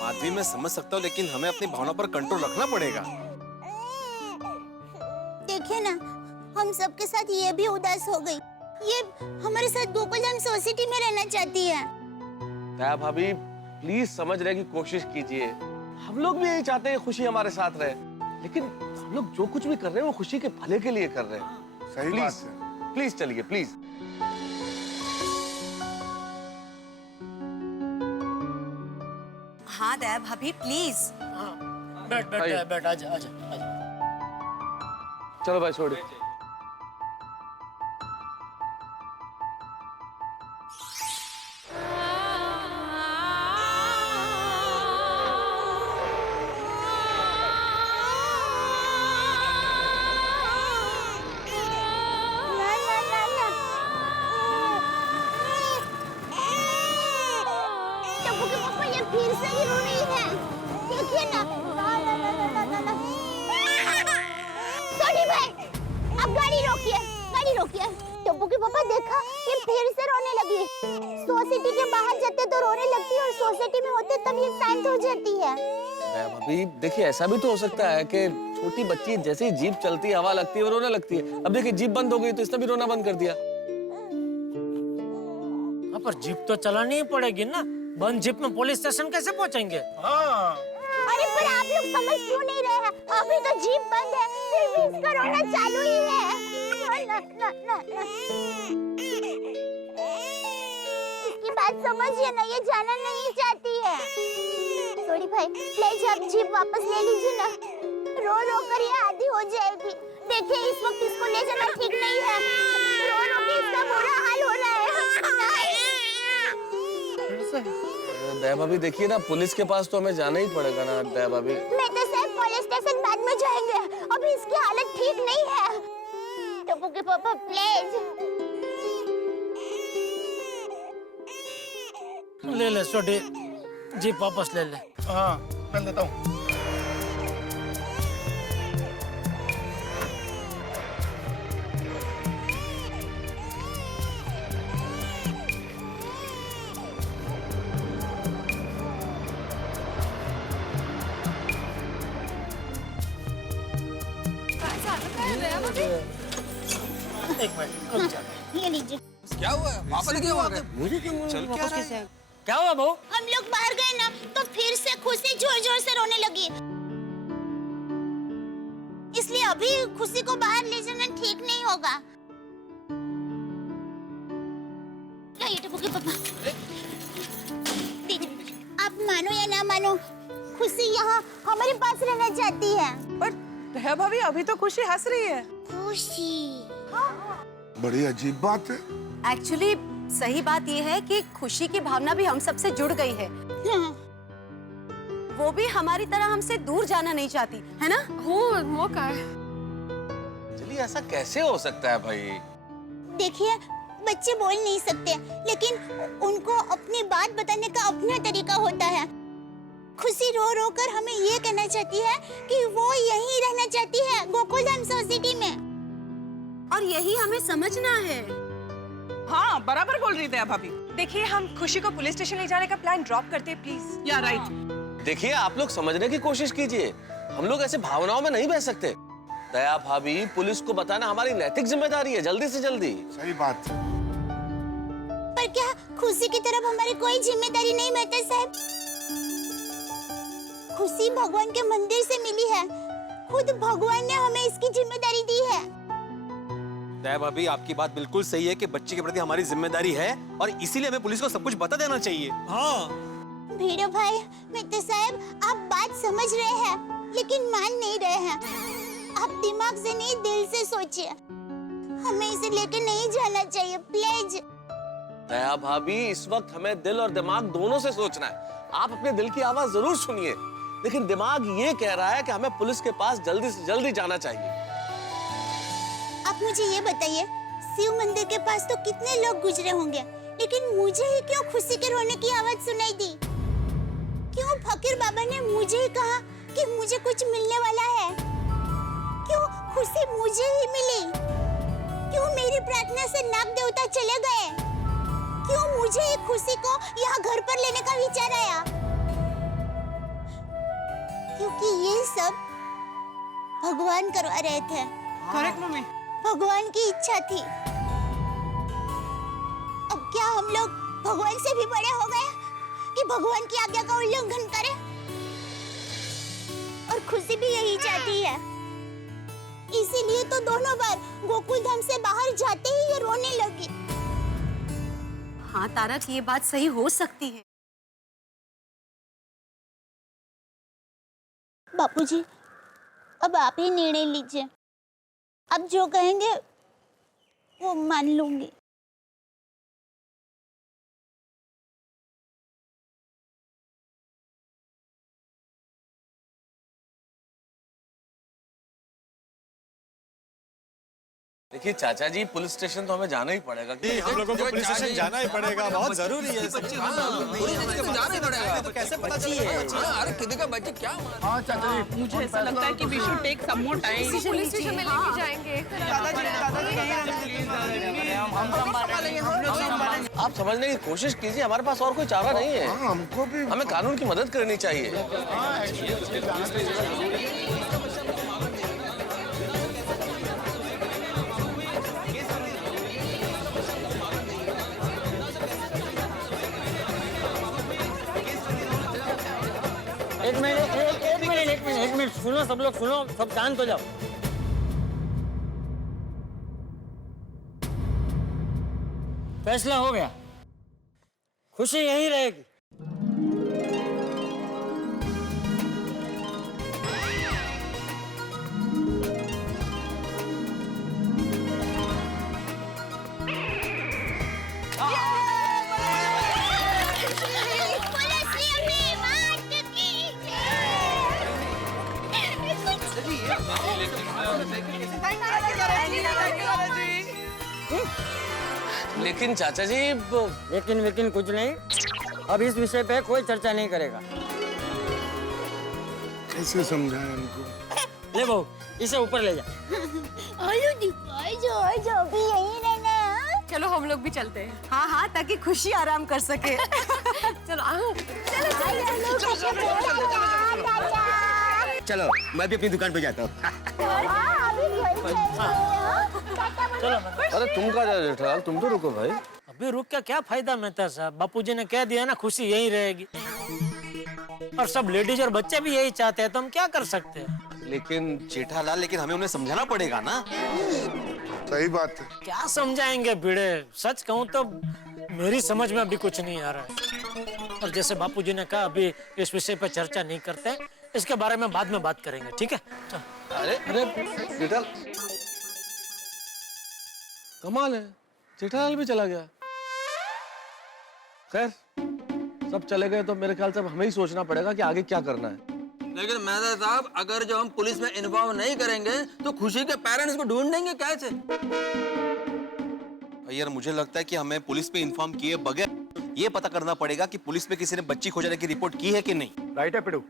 माधवी मैं समझ सकता हूँ, लेकिन हमें अपनी भावना पर कंट्रोल रखना पड़ेगा। देखिए ना, हम सबके साथ ये भी उदास हो गई। ये हमारे साथ गोकुलधाम सोसाइटी में रहना चाहती है। दया भाभी प्लीज समझने की कोशिश कीजिए। हम लोग भी यही चाहते हैं खुशी हमारे साथ रहे, लेकिन हम लोग जो कुछ भी कर रहे हैं वो खुशी के भले के लिए कर रहे हैं। सही प्लीज बात है। प्लीज चलिए प्लीज। हाँ दया भाभी प्लीज। हाँ बैठ बैठ दया, बैठ, आजा आजा आजा। चलो भाई छोड़िए। टप्पू के पापा ये फिर से ही रो रही है। देखिए ना। सोनी भाई, अब गाड़ी रोकिए, गाड़ी रोकिए। टप्पू के पापा देखा, ये फिर से रोने लगी। सोसाइटी के बाहर जाते तो रोने लगती है, और सोसाइटी में होते तब ये शांत हो जाती है। अभी देखिए ऐसा भी तो हो सकता है कि छोटी बच्ची जैसे ही जीप चलती है, हवा लगती है, वो रोने लगती है। अब देखिए जीप बंद हो गई तो इसने भी रोना बंद कर दिया। हाँ पर जीप तो चलानी ही पड़ेगी ना, बंद जीप में पुलिस स्टेशन कैसे पहुंचेंगे? हाँ। अरे पर आप लोग समझ क्यों नहीं रहे हैं? अभी तो जीप बंद है, फिर भी इसका रोना चालू ही है। इसकी बात समझिए ना, ये जाना नहीं चाहती है। सॉरी भाई, प्लीज आप जीप वापस ले लीजिए ना। रो रो कर ये आधी हो जाएगी। देखिए इस वक्त इसको ले जाना ठीक नहीं है। रो रो के इसका बुरा हाल हो रहा है। दया भाभी देखिए ना, पुलिस के पास तो हमें जाना ही पड़ेगा ना दया भाभी। मैं तो सिर्फ पुलिस स्टेशन बाद में जाएंगे, अभी इसकी हालत ठीक नहीं है। टप्पू के पापा प्लीज। ले ले छोटी जीप वापस ले ले। हाँ मैं देता हूँ। एक मिनट रुक जा। ये लीजिए। क्या हुआ? वापस क्या हुआ? मुझे क्यों चल क्या रहा है? क्या हुआ बहू? हम लोग बाहर गए ना तो फिर से खुशी जोर जोर से रोने लगी, इसलिए अभी खुशी को बाहर ले जाना ठीक नहीं होगा। लाइए टप्पू के पापा। दीदी, आप मानो या ना मानो, खुशी यहाँ हमारे पास रहना चाहती है। पर दया भाभी अभी तो खुशी हंस रही है। खुशी बड़ी अजीब बात है। एक्चुअली सही बात ये है कि खुशी की भावना भी हम सबसे जुड़ गई है। वो भी हमारी तरह हमसे दूर जाना नहीं चाहती, है ना? वो का है। चलिए ऐसा कैसे हो सकता है भाई? देखिए, बच्चे बोल नहीं सकते, लेकिन उनको अपनी बात बताने का अपना तरीका होता है। खुशी रो रो कर हमें ये कहना चाहती है कि वो यहीं रहना चाहती है, गोकुलधाम सोसाइटी में। और यही हमें समझना है। हाँ बराबर बोल रही दया भाभी। देखिए हम खुशी को पुलिस स्टेशन ले जाने का प्लान ड्रॉप करते हैं प्लीज। या राइट। देखिए आप लोग समझने की कोशिश कीजिए, हम लोग ऐसे भावनाओं में नहीं बह सकते। दया भाभी, पुलिस को बताना हमारी नैतिक जिम्मेदारी है, जल्दी से जल्दी। सही बात। पर क्या खुशी की तरफ हमारी कोई जिम्मेदारी नहीं मेहता साहब? खुशी भगवान के मंदिर से मिली है, खुद भगवान ने हमें इसकी जिम्मेदारी दी है। दया भाभी, आपकी बात बिल्कुल सही है कि बच्चे के प्रति हमारी जिम्मेदारी है और इसीलिए हमें पुलिस को सब कुछ बता देना चाहिए। हाँ भीड़ो भाई, मित्र साहब, आप बात समझ रहे हैं लेकिन मान नहीं रहे हैं। आप दिमाग से नहीं दिल से सोचिए, हमें इसे लेकर नहीं जाना चाहिए प्लीज। दया भाभी, इस वक्त हमें दिल और दिमाग दोनों से सोचना है। आप अपने दिल की आवाज जरूर सुनिए, लेकिन दिमाग ये कह रहा है कि हमें पुलिस के पास जल्दी से जल्दी जाना चाहिए। आप मुझे ये बताइए, शिव मंदिर के पास तो कितने लोग गुजरे होंगे, लेकिन मुझे ही क्यों खुशी के रोने की आवाज सुनाई दी? क्यों फकीर बाबा ने मुझे ही कहा कि मुझे कुछ मिलने वाला है? क्यों खुशी मुझे ही मिली? क्यों मेरी प्रार्थना से नाग देवता चले गए? क्यों मुझे ही खुशी को यहाँ घर पर लेने का विचार आया? क्योंकि ये सब भगवान करवा रहे थे। Correct mummy. भगवान की इच्छा थी। अब क्या हम लोग भगवान से भी बड़े हो गए कि भगवान की आज्ञा का उल्लंघन करें? और खुशी भी यही चाहती है, इसीलिए तो दोनों बार गोकुलधाम से बाहर जाते ही ये रोने लगी। हाँ तारक, ये बात सही हो सकती है। बापूजी, अब आप ही निर्णय लीजिए। अब जो कहेंगे वो मान लूंगी। देखिए चाचा जी, पुलिस स्टेशन तो हमें जाना ही पड़ेगा। हम लोगों को पुलिस स्टेशन जाना ही पड़ेगा, बहुत जरूरी है। जाना ही पड़ेगा। तो कैसे पता चलेगा? अरे किसी का बच्चे क्या? हाँ चाचा जी, मुझे ऐसा लगता है कि we should take some more time. Police station में लेके जाएंगे। आप समझने की कोशिश कीजिए, हमारे पास और कोई चारा नहीं है। हमको भी हमें कानून की मदद करनी चाहिए। एक मिनट सुनो, सब लोग सुनो, सब शांत हो जाओ। फैसला हो गया, खुशी यहीं रहेगी। लेकिन चाचा जी लेकिन कुछ नहीं, अब इस विषय पे कोई चर्चा नहीं करेगा। कैसे समझाएं उनको? ले बहू, इसे ऊपर ले जा। आलू दिखाई जो भी यही रहना है। चलो हम लोग भी चलते हैं। हाँ हाँ, ताकि खुशी आराम कर सके। चलो आओ। चलो मैं भी अपनी दुकान पे जाता हूँ। अरे तुम कहाँ जा रहे हो जेठालाल, तुम तो रुको भाई। अभी रुक के क्या फायदा मेहता साहब, बापूजी ने कह दिया ना खुशी यहीं रहेगी, और सब लेडीज और बच्चे भी यही चाहते हैं, तो हम क्या कर सकते हैं। लेकिन जेठालाल, लेकिन हमें उन्हें समझाना पड़ेगा ना। सही बात है। क्या समझाएंगे भिड़े, सच कहूँ तो मेरी समझ में अभी कुछ नहीं आ रहा है। और जैसे बापूजी ने कहा, अभी इस विषय पर चर्चा नहीं करते, इसके बारे में बाद में बात करेंगे, ठीक है? अरे जेठालाल, कमाल है, जेठालाल भी चला गया। खैर, सब चले गए तो मेरे ख्याल से हमें ही सोचना पड़ेगा कि आगे क्या करना है। लेकिन मेहता साहब, अगर जो हम पुलिस में इन्फॉर्म नहीं करेंगे तो खुशी के पेरेंट्स को ढूंढेंगे कैसे? यार मुझे लगता है कि हमें पुलिस पे इन्फॉर्म किए बगैर ये पता करना पड़ेगा कि पुलिस में किसी ने बच्ची खो जाने की रिपोर्ट की है कि नहीं। राइट है पिड़ू।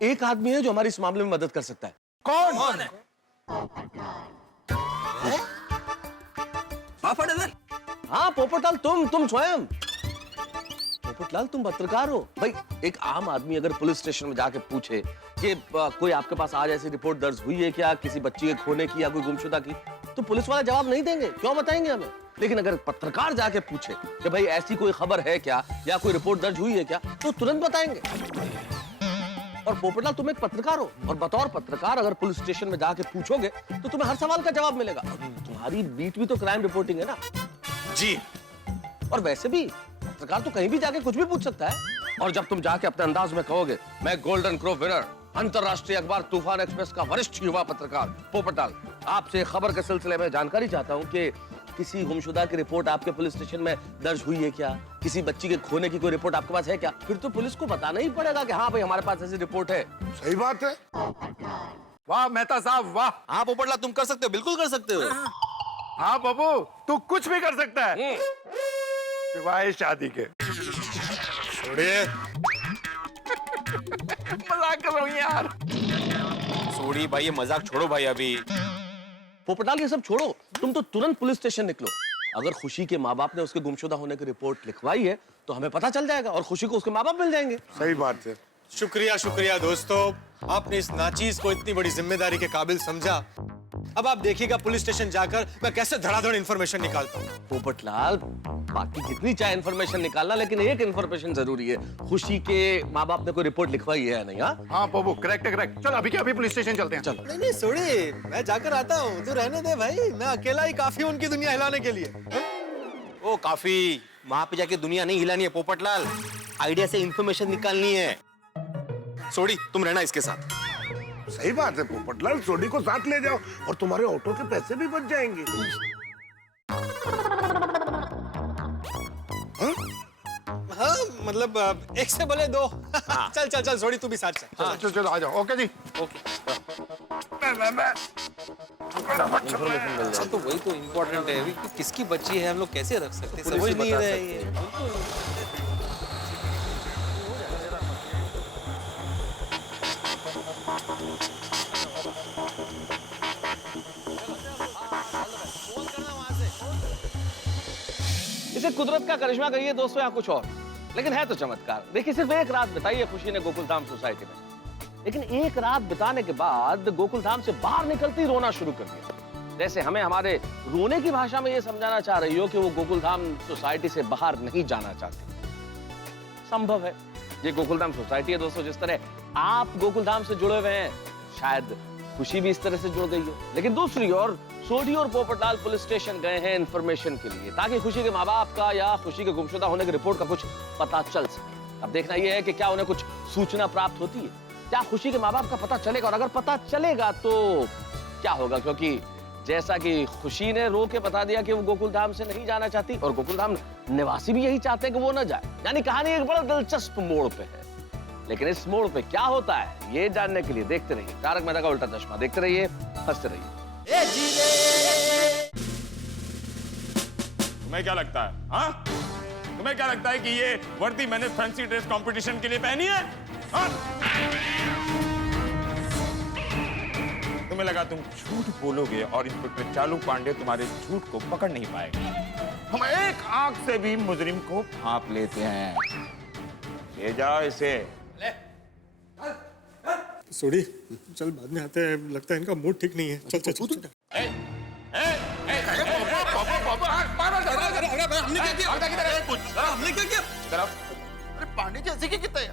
एक आदमी है जो हमारी इस मामले में मदद कर सकता है। कौन है? पापा, हाँ पोपटलाल, तुम स्वयं। पोपटलाल, तुम पत्रकार हो भाई। एक आम आदमी अगर पुलिस स्टेशन में जाके पूछे कि कोई आपके पास आज ऐसी रिपोर्ट दर्ज हुई है क्या, किसी बच्ची के खोने की या कोई गुमशुदा की, तो पुलिस वाला जवाब नहीं देंगे, क्यों बताएंगे हमें। लेकिन अगर पत्रकार जाके पूछे कि भाई ऐसी कोई खबर है क्या या कोई रिपोर्ट दर्ज हुई है क्या, तो तुरंत बताएंगे। और पोपटलाल, तुम एक पत्रकार हो, और बतौर पत्रकार अगर पुलिस स्टेशन में जाके पूछोगे तो तुम्हें हर सवाल का जवाब मिलेगा। तुम्हारी बीट भी तो क्राइम रिपोर्टिंग है ना जी। और वैसे भी पत्रकार तो कहीं भी जाके कुछ भी पूछ सकता है। और जब तुम जाके अपने अंदाज में कहोगे, मैं गोल्डन क्रो विनर, अंतरराष्ट्रीय अखबार तूफान एक्सप्रेस का वरिष्ठ युवा पत्रकार पोपटलाल, आपसे खबर के सिलसिले में जानकारी चाहता हूं कि किसी गुमशुदा की रिपोर्ट आपके पुलिस स्टेशन में दर्ज हुई है क्या, किसी बच्ची के खोने की कोई रिपोर्ट आपके पास है क्या, फिर तो पुलिस को बताना ही पड़ेगा कि हाँ भाई हमारे पास ऐसी रिपोर्ट है। सही बात है। वाह मेहता साहब वाह। हाँ पोपटलाल, तुम कर सकते हो, बिल्कुल कर सकते हो। हाँ बाबू, तू कुछ भी कर सकता है सिवाय शादी के। छोड़िए, मजाक कर रहा हूँ यार। छोड़ी भाई, ये मजाक छोड़ो भाई। अभी पोपटलाल ये सब छोड़ो, तुम तो तुरंत पुलिस स्टेशन निकलो। अगर खुशी के माँ बाप ने उसके गुमशुदा होने की रिपोर्ट लिखवाई है तो हमें पता चल जाएगा और खुशी को उसके माँ बाप मिल जाएंगे। सही बात है। शुक्रिया शुक्रिया दोस्तों, आपने इस नाचीज को इतनी बड़ी जिम्मेदारी के काबिल समझा। अब आप देखिएगा पुलिस स्टेशन जाकर मैं कैसे धड़ाधड़ इंफॉर्मेशन निकालता हूँ। पोपटलाल, बाकी जितनी चाहे इंफॉर्मेशन निकालना, लेकिन एक इंफॉर्मेशन जरूरी है, खुशी के माँ बाप ने कोई रिपोर्ट लिखवाई है या नहीं। हाँ बाबू, करेक्ट है करेक्ट। चल अभी के अभी पुलिस स्टेशन चलते हैं। चलो। नहीं नहीं छोड़ी, मैं जाकर आता हूँ, तू रहने दे भाई, मैं अकेला ही काफी हूँ उनकी दुनिया हिलाने के लिए। ओ काफी, वहां पे जाके दुनिया नहीं हिलानी है पोपटलाल, आइडिया से इंफॉर्मेशन निकालनी है। सोडी, तुम रहना इसके साथ। सही बात है पोपटलाल, सोडी को साथ ले जाओ और तुम्हारे ऑटो के पैसे भी बच जाएंगे। हाँ मतलब एक से भले दो। चल चल चल सोडी, तू भी साथ चल। हाँ, चलो आ जाओ। ओके जी। अच्छा तो वही तो इम्पोर्टेंट है, अभी किसकी बच्ची है हम लोग कैसे रख सकते हैं, समझ नहीं रहे ये। इसे कुदरत का करिश्मा कहिए दोस्तों या कुछ और, लेकिन है तो चमत्कार। देखिए सिर्फ एक रात बिताई है खुशी ने गोकुलधाम सोसाइटी में, लेकिन एक रात बिताने के बाद गोकुलधाम से बाहर निकलती रोना शुरू कर दिया। जैसे हमें हमारे रोने की भाषा में ये समझाना चाह रही हो कि वो गोकुलधाम सोसाइटी से बाहर नहीं जाना चाहती। संभव है, ये गोकुलधाम सोसाइटी है दोस्तों, जिस तरह आप गोकुलधाम से जुड़े हुए हैं, शायद खुशी भी इस तरह से जुड़ गई हो। लेकिन दूसरी ओर सोडी और पोपटलाल पुलिस स्टेशन गए हैं इंफॉर्मेशन के लिए, ताकि खुशी के माँ बाप का या खुशी के गुमशुदा होने की रिपोर्ट का कुछ पता चल सके। अब देखना यह है कि क्या उन्हें कुछ सूचना प्राप्त होती है, क्या खुशी के माँ बाप का पता चलेगा, और अगर पता चलेगा तो क्या होगा, क्योंकि जैसा कि खुशी ने रो के बता दिया कि वो गोकुलधाम से नहीं जाना चाहती, और गोकुलधाम निवासी भी यही चाहते हैं कि वो न जाए। यानी कहानी एक बड़ा दिलचस्प मोड़ पे है। लेकिन इस मोड़ पे क्या होता है ये जानने के लिए देखते रहिए तारक मेहता का उल्टा चश्मा। देखते रहिए, हंसते रहिए। तुम्हें क्या लगता है? हाँ, तुम्हें क्या लगता है कि ये वर्दी मैंने फैंसी ड्रेस कंपटीशन के लिए पहनी है? हाँ? तुम्हें लगा तुम झूठ बोलोगे और इंस्पेक्टर चालू पांडे तुम्हारे झूठ को पकड़ नहीं पाएगा। हम एक आंख से भी मुजरिम को भांप लेते हैं। ले जाओ इसे। सोडी, चल बाद में आते हैं, लगता है इनका मूड ठीक नहीं है। चल चल चल। हमने क्या किया? अरे पांडे जी ऐसे कितना है?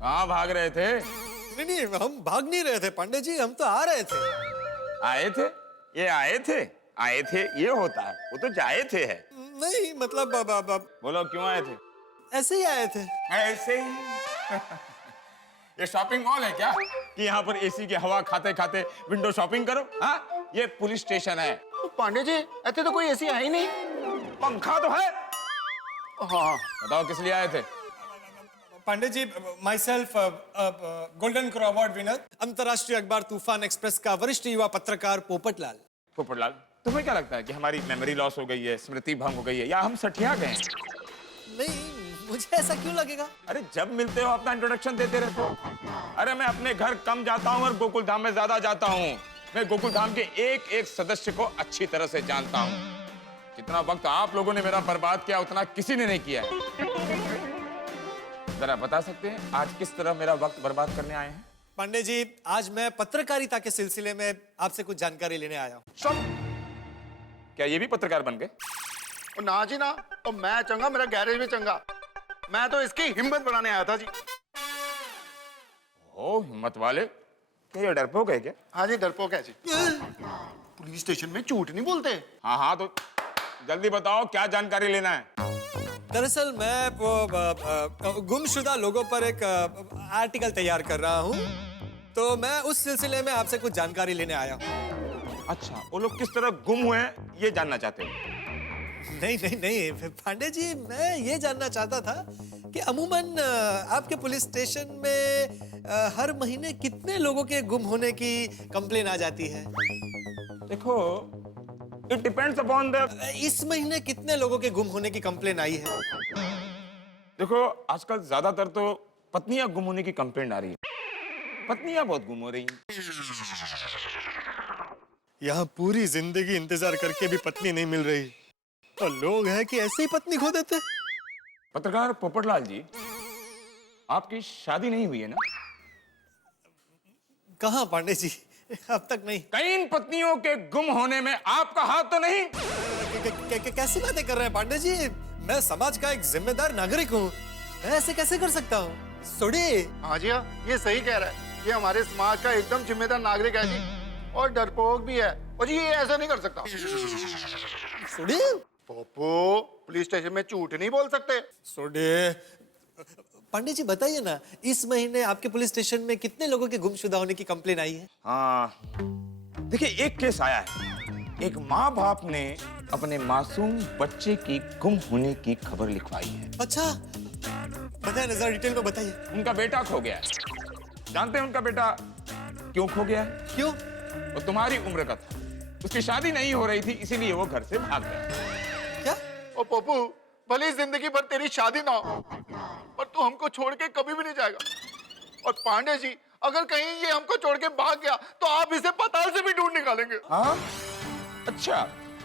कहाँ भाग रहे थे? नहीं नहीं, हम भाग नहीं रहे थे पांडे जी, हम तो आ रहे थे। आए थे? ये आए थे? आए थे ये होता है, वो तो जाए थे है। नहीं मतलब बोलो क्यों आए थे? ऐसे ही आए थे। ऐसे ही? ये शॉपिंग मॉल है क्या कि यहाँ पर एसी की हवा खाते खाते विंडो शॉपिंग करो? हाँ, ये पुलिस स्टेशन है। तो पांडे जी ऐसे तो कोई एसी है ही नहीं। पंखा तो है। हाँ बताओ किस लिए आए थे? Pandey ji, myself golden crow award winner, अंतर्राष्ट्रीय अखबार तूफान एक्सप्रेस का वरिष्ठ युवा पत्रकार पोपटलाल। पोपटलाल, तुम्हें क्या लगता है कि हमारी मेमोरी लॉस हो गई है, स्मृति भंग हो गई है, या हम सठिया गए? नहीं, मुझे ऐसा क्यों लगेगा? अरे जब मिलते हो अपना इंट्रोडक्शन देते रहते हो। अरे मैं अपने घर कम जाता हूँ और गोकुल धाम में ज्यादा जाता हूँ। मैं गोकुल धाम के एक एक सदस्य को अच्छी तरह से जानता हूँ। जितना वक्त आप लोगों ने मेरा बर्बाद किया उतना किसी ने नहीं किया है। जरा बता सकते हैं आज किस तरह मेरा वक्त बर्बाद करने आए हैं? पांडे जी, आज मैं पत्रकारिता के सिलसिले में आपसे कुछ जानकारी लेने आया हूँ। क्या ये भी पत्रकार बन गए? ना जी ना, तो मैं चंगा, मेरा गैरेज भी चंगा। मैं तो इसकी हिम्मत बढ़ाने आया था जी। ओ हिम्मत वाले, क्या ये डरपोक है क्या? हाँ जी डरपोक है जी। पुलिस स्टेशन में झूठ नहीं बोलते। हाँ हाँ, तो जल्दी बताओ क्या जानकारी लेना है? दरअसल मैं वो गुमशुदा लोगों पर एक आर्टिकल तैयार कर रहा हूँ, तो मैं उस सिलसिले में आपसे कुछ जानकारी लेने आया हूँ। अच्छा, वो लोग किस तरह गुम हुए हैं ये जानना चाहते हो? नहीं नहीं नहीं पांडे जी, मैं ये जानना चाहता था कि अमूमन आपके पुलिस स्टेशन में हर महीने कितने लोगों के गुम होने की कंप्लेन आ जाती है? देखो, इट डिपेंड्स अपॉन द। इस महीने कितने लोगों के गुम होने की कंप्लेन आई है? देखो, आजकल ज्यादातर तो पत्नियां गुम होने की कंप्लेंट आ रही है। पत्नियां बहुत गुम हो रही हैं। यहाँ पूरी जिंदगी इंतजार करके भी पत्नी नहीं मिल रही, और लोग हैं कि ऐसे ही पत्नी खो देते। पत्रकार पोपटलाल जी, आपकी शादी नहीं हुई है ना? कहाँ पांडे जी, अब तक नहीं। कई इन पत्नियों के गुम होने में आपका हाथ तो नहीं? कैसी बातें कर रहे हैं पांडे जी? मैं समाज का एक जिम्मेदार नागरिक हूँ, मैं ऐसे कैसे कर सकता हूँ? सोडी। हाँ जी हाँ, ये सही कह रहा है। ये हमारे समाज का एकदम जिम्मेदार नागरिक है जी, और डरपोक भी है। और जी ये ऐसा नहीं कर सकता। सोडी। पोपो, पुलिस स्टेशन में झूठ नहीं बोल सकते। सोडी। पांडे जी बताइए ना, इस महीने आपके पुलिस स्टेशन में कितने लोगों के गुमशुदा होने की कंप्लेन आई है? हाँ, देखिए एक केस आया है। एक माँ बाप ने अपने मासूम बच्चे की गुम होने की खबर लिखवाई है। अच्छा, बताइए नजर डिटेल में बताइए। उनका बेटा खो गया है। जानते हैं उनका बेटा क्यों खो गया है? क्यों? वो तुम्हारी उम्र का था, उसकी शादी नहीं हो रही थी, इसीलिए वो घर से भाग गया। क्या? ओ पप्पू, भले जिंदगी भर तेरी शादी ना हो, पर तू हमको छोड़ के कभी भी नहीं जाएगा। और पांडे जी, अगर कहीं ये हमको छोड़ के भाग गया तो आप इसे पाताल से भी ढूंढ निकालेंगे। हाँ? अच्छा,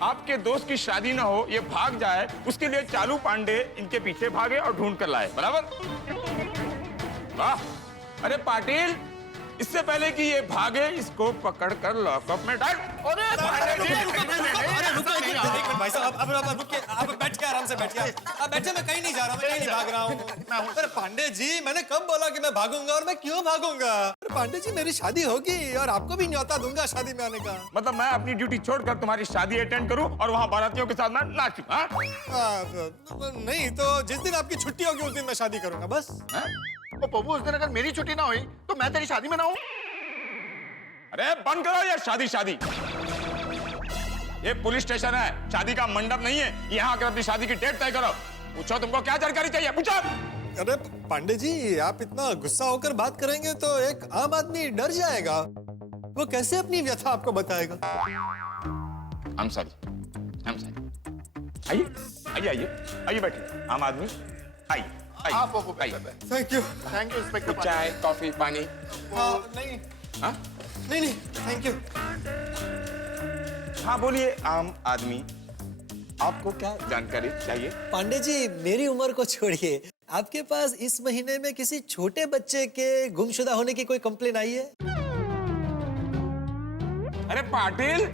आपके दोस्त की शादी ना हो, ये भाग जाए, उसके लिए चालू पांडे इनके पीछे भागे और ढूंढ कर लाए, बराबर? वाह! अरे पाटिल, इससे पहले कि ये भागे, इसको पकड़ कर लॉकअप में डाल। अरे भाई साहब, अब रुकिए, आप बैठिए, आराम से बैठिए। आप बैठिए, मैं कहीं नहीं जा रहा, मैं कहीं नहीं भाग रहा हूँ। अरे पांडे जी, मैंने कब बोला कि मैं भागूंगा, और मैं क्यों भागूंगा? अरे पांडे जी, मेरी शादी होगी और आपको भी न्योता दूंगा शादी में आने का। मतलब मैं अपनी ड्यूटी छोड़कर तुम्हारी शादी अटेंड करूं और वहां बारातियों के साथ मैं नाचूं? हाँ? नहीं तो जिस दिन आपकी छुट्टी होगी उस दिन मैं शादी करूंगा, बस। ओ पप्पू, उस दिन अगर मेरी छुट्टी ना हुई तो मैं तेरी शादी में ना हूँ। अरे बंद करो ये शादी शादी। ये पुलिस स्टेशन है, शादी का मंडप नहीं है। यहाँ आकर अपनी शादी की डेट तय करो। पूछो तुमको क्या जानकारी चाहिए, पूछो। अरे पांडे जी, आप इतना गुस्सा होकर बात करेंगे तो एक आम आदमी डर जाएगा। वो कैसे अपनी व्यथा आपको बताएगा? I'm sorry. आइए आइए आइए आइए बैठिए, आम आदमी आइए आइए। आप वो आइए। Thank you inspector. कुछ चाय कॉफी पानी? नहीं हाँ नहीं थैंक यू। हाँ बोलिए आम आदमी, आपको क्या जानकारी चाहिए? पांडे जी, मेरी उम्र को छोड़िए, आपके पास इस महीने में किसी छोटे बच्चे के गुमशुदा होने की कोई कंप्लेन आई है? अरे पाटिल,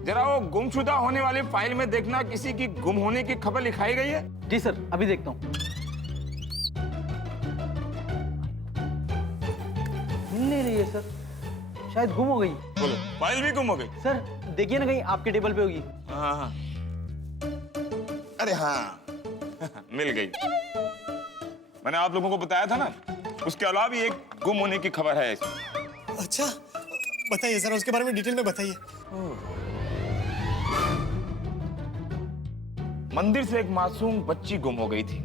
जरा वो गुमशुदा होने वाली फाइल में देखना, किसी की गुम होने की खबर लिखाई गई है? जी सर, अभी देखता हूँ। मिल नहीं रही है सर, शायद गुम हो गई। बोलो, फाइल भी गुम हो गई? सर देखिए ना, कहीं आपके टेबल पे होगी। हाँ हाँ, अरे हाँ मिल गई। मैंने आप लोगों को बताया था ना, उसके अलावा भी एक गुम होने की खबर है। अच्छा, बताइए जरा, उसके बारे में डिटेल में बताइए। मंदिर से एक मासूम बच्ची गुम हो गई थी।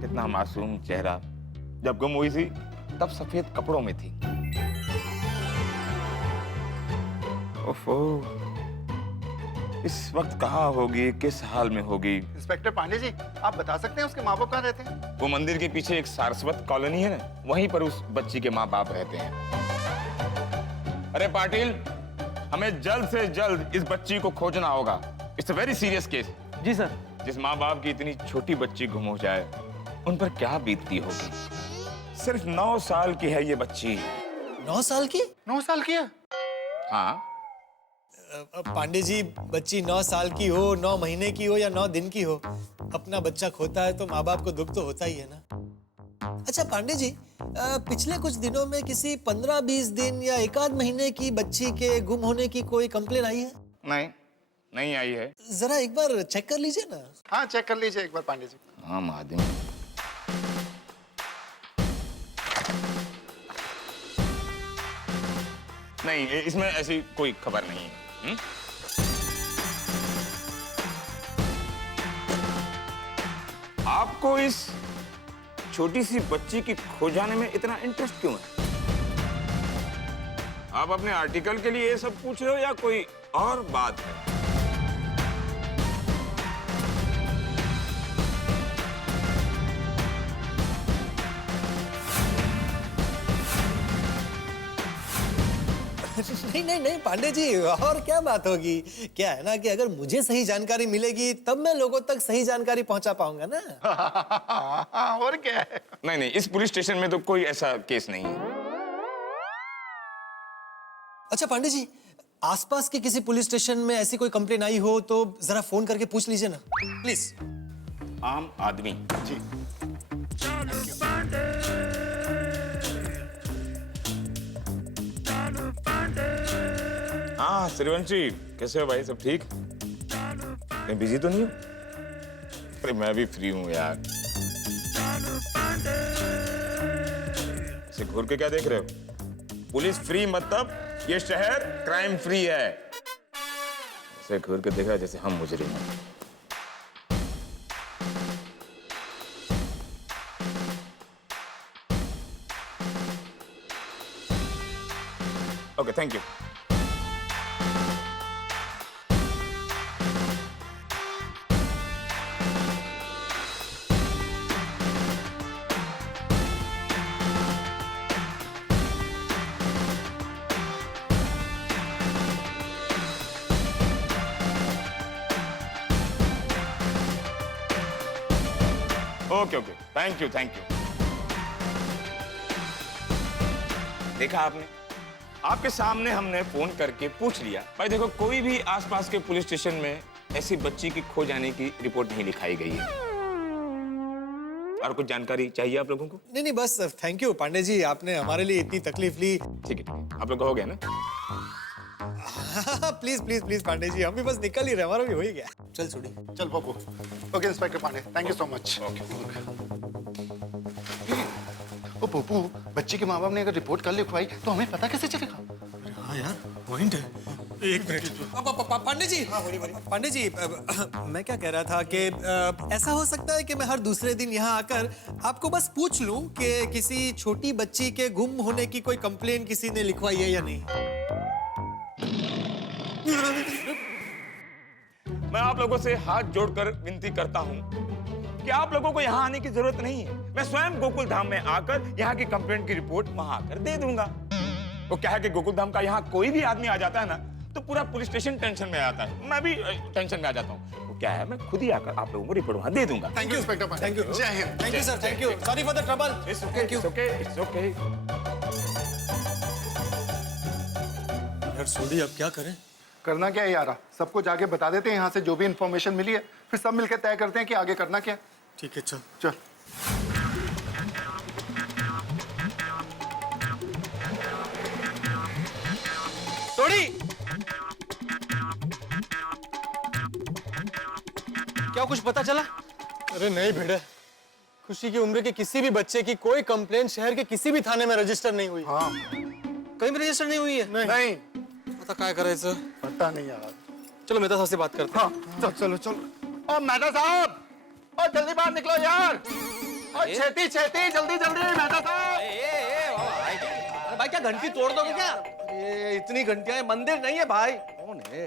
कितना मासूम चेहरा, जब गुम हुई थी तब सफेद कपड़ों में थी। ओफो, इस वक्त कहाँ होगी, किस हाल में होगी? इंस्पेक्टर पांडे जी, आप बता सकते हैं उसके माँ बाप कहाँ रहते हैं? वो मंदिर के पीछे एक सारस्वत कॉलोनी है ना, वहीं पर उस बच्ची के माँ बाप रहते हैं। अरे पाटिल, हमें जल्द से जल्द इस बच्ची को खोजना होगा। It's a very serious case. जी सर। जिस माँ बाप की इतनी छोटी बच्ची गुम हो जाए, उन पर क्या बीतती होगी। सिर्फ 9 साल की है ये बच्ची। 9 साल की? 9 साल की है? हाँ। पांडे जी, बच्ची 9 साल की हो, 9 महीने की हो या 9 दिन की हो, अपना बच्चा खोता है तो माँ बाप को दुख तो होता ही है ना। अच्छा पांडे जी, पिछले कुछ दिनों में किसी 15-20 दिन या 1 आध महीने की बच्ची के गुम होने की कोई कंप्लेन आई है? नहीं आई है। जरा एक बार चेक कर लीजिए ना। हाँ, चेक कर लीजिए एक बार पांडे जी। आम आदमी। नहीं, इसमें ऐसी कोई खबर नहीं है। आपको इस छोटी सी बच्ची की खो जाने में इतना इंटरेस्ट क्यों है? आप अपने आर्टिकल के लिए ये सब पूछ रहे हो या कोई और बात है? नहीं पांडे जी, और क्या बात होगी। क्या है ना कि अगर मुझे सही जानकारी मिलेगी तब मैं लोगों तक सही जानकारी पहुंचा पाऊंगा ना। और क्या है? नहीं, इस पुलिस स्टेशन में तो कोई ऐसा केस नहीं है। अच्छा पांडे जी, आसपास के किसी पुलिस स्टेशन में ऐसी कोई कंप्लेन आई हो तो जरा फोन करके पूछ लीजिए ना, प्लीज। आम आदमी जी। हाँ श्रीवंशी, कैसे हो भाई? सब ठीक? कहीं बिजी तो नहीं हो? अरे मैं भी फ्री हूँ यार। ऐसे घूर के क्या देख रहे हो? पुलिस फ्री मतलब ये शहर क्राइम फ्री है। ऐसे घूर के देख रहा है जैसे हम मुजरिम हैं। Okay, thank you. Okay, thank you. देखा आपने, आपके सामने हमने फोन करके पूछ लिया। भाई देखो, कोई भी आसपास के पुलिस स्टेशन में ऐसी बच्ची की खो जाने की रिपोर्ट नहीं लिखाई गई है। और कुछ जानकारी चाहिए आप लोगों को? नहीं, बस थैंक यू पांडे जी, आपने हमारे लिए इतनी तकलीफ ली। ठीक है, आप लोग का हो गया ना? प्लीज पांडे जी, हम भी बस निकल ही रहे, हमारा भी हो ही गया। चल छोड़ी, चल Pappu. Okay inspector Pandey, thank you so much. ओ पप्पू, बच्ची के माँ बाप ने अगर रिपोर्ट कर लिखवाई तो हमें पता कैसे चलेगा? हाँ यार, पॉइंट है। एक मिनट पांडे जी, मैं क्या कह रहा था कि ऐसा हो सकता है कि मैं हर दूसरे दिन यहाँ आकर आपको बस पूछ लूं कि किसी छोटी बच्ची के गुम होने की कोई कंप्लेन किसी ने लिखवाई है या नहीं। मैं आप लोगों से हाथ जोड़कर विनती करता हूँ कि आप लोगों को यहाँ आने की जरूरत नहीं है। मैं स्वयं गोकुल धाम में आकर यहाँ की कंप्लेंट की रिपोर्ट वहां आकर दे दूंगा। वो क्या है कि गोकुल धाम का यहाँ कोई भी आदमी आ जाता है ना, तो पूरा पुलिस स्टेशन टेंशन में आता है, मैं भी टेंशन में आ जाता हूँ। वो क्या है, मैं खुद ही आकर आप लोगों को रिपोर्ट वहां दे दूंगा। Thank you inspector Pandey. Thank you, जय हिंद। Thank you sir, thank you, sorry for the trouble. It's okay, it's okay, it's okay. यार सोडी, अब क्या करें? करना क्या है यारा, सबको जाके बता देते हैं यहाँ से जो भी इंफॉर्मेशन मिली है, फिर सब मिलकर तय करते हैं कि आगे करना क्या है। ठीक है, चल चल। सोडी, क्या कुछ पता चला? अरे नहीं भिड़े, खुशी की उम्र के किसी भी बच्चे की कोई कंप्लेंट शहर के किसी भी थाने में रजिस्टर नहीं हुई। हाँ, कहीं भी रजिस्टर नहीं हुई है? नहीं पता क्या करायचं? पता नहीं यार। चलो मेहता साहब से बात करते हैं। हाँ, चलो चलो। ओ मेहता साहब, और जल्दी बाहर निकलो यार, और छेती छेती, जल्दी जल्दी मेहता साहब। अरे भाई क्या घंटी तोड़ दोगे क्या? ये इतनी घंटियां, मंदिर नहीं है भाई। कौन है?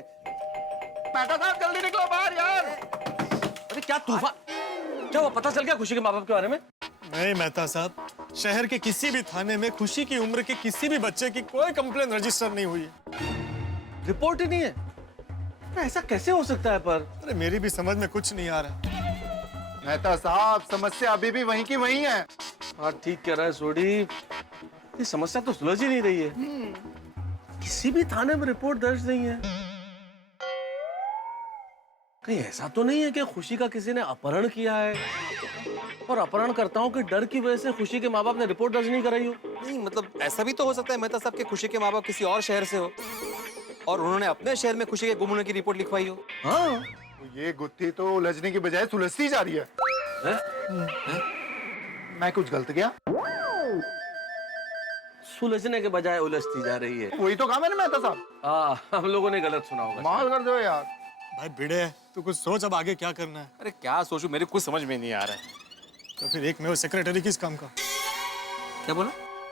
मेहता साहब जल्दी निकलो बाहर यार। अरे क्या तूफान, क्या वो पता चल गया खुशी के माँ बाप के बारे में? नहीं मेहता साहब, शहर के किसी भी थाने में खुशी की उम्र के किसी भी बच्चे की कोई कंप्लेंट रजिस्टर नहीं हुई है। रिपोर्ट ही नहीं है? ऐसा कैसे हो सकता है? पर अरे मेरी भी समझ में कुछ नहीं आ रहा। मेहता साहब, समस्या अभी भी वहीं की वहीं है। हाँ ठीक कह रहा है सोडी, ये समस्या तो सुलझ ही नहीं रही है। किसी भी थाने में रिपोर्ट दर्ज नहीं है। कहीं ऐसा तो नहीं है कि खुशी का किसी ने अपहरण किया है और अपहरणकर्ताओं के डर की वजह से खुशी के माँ बाप ने रिपोर्ट दर्ज नहीं कराई हो? नहीं मतलब ऐसा भी तो हो सकता है मेहता साहब के खुशी के माँ बाप किसी और शहर से हो और उन्होंने अपने शहर में खुशी के गुम होने की रिपोर्ट लिखवाई हो। हाँ, ये गुत्थी तो उलझने की बजाय सुलझती जा रही है। मैं कुछ गलत किया? सुलझने के बजाय उलझती जा रही है। वही तो कहा मैंने मेहता साहब। हम लोगों ने गलत सुना होगा। माल कर दो यार। भाई भिड़े, तू कुछ सोच अब आगे क्या करना है। अरे क्या सोचूं, मेरे कुछ समझ में नहीं आ रहा है। तो फिर एक में वो सेक्रेटरी किस काम का? क्या बोला?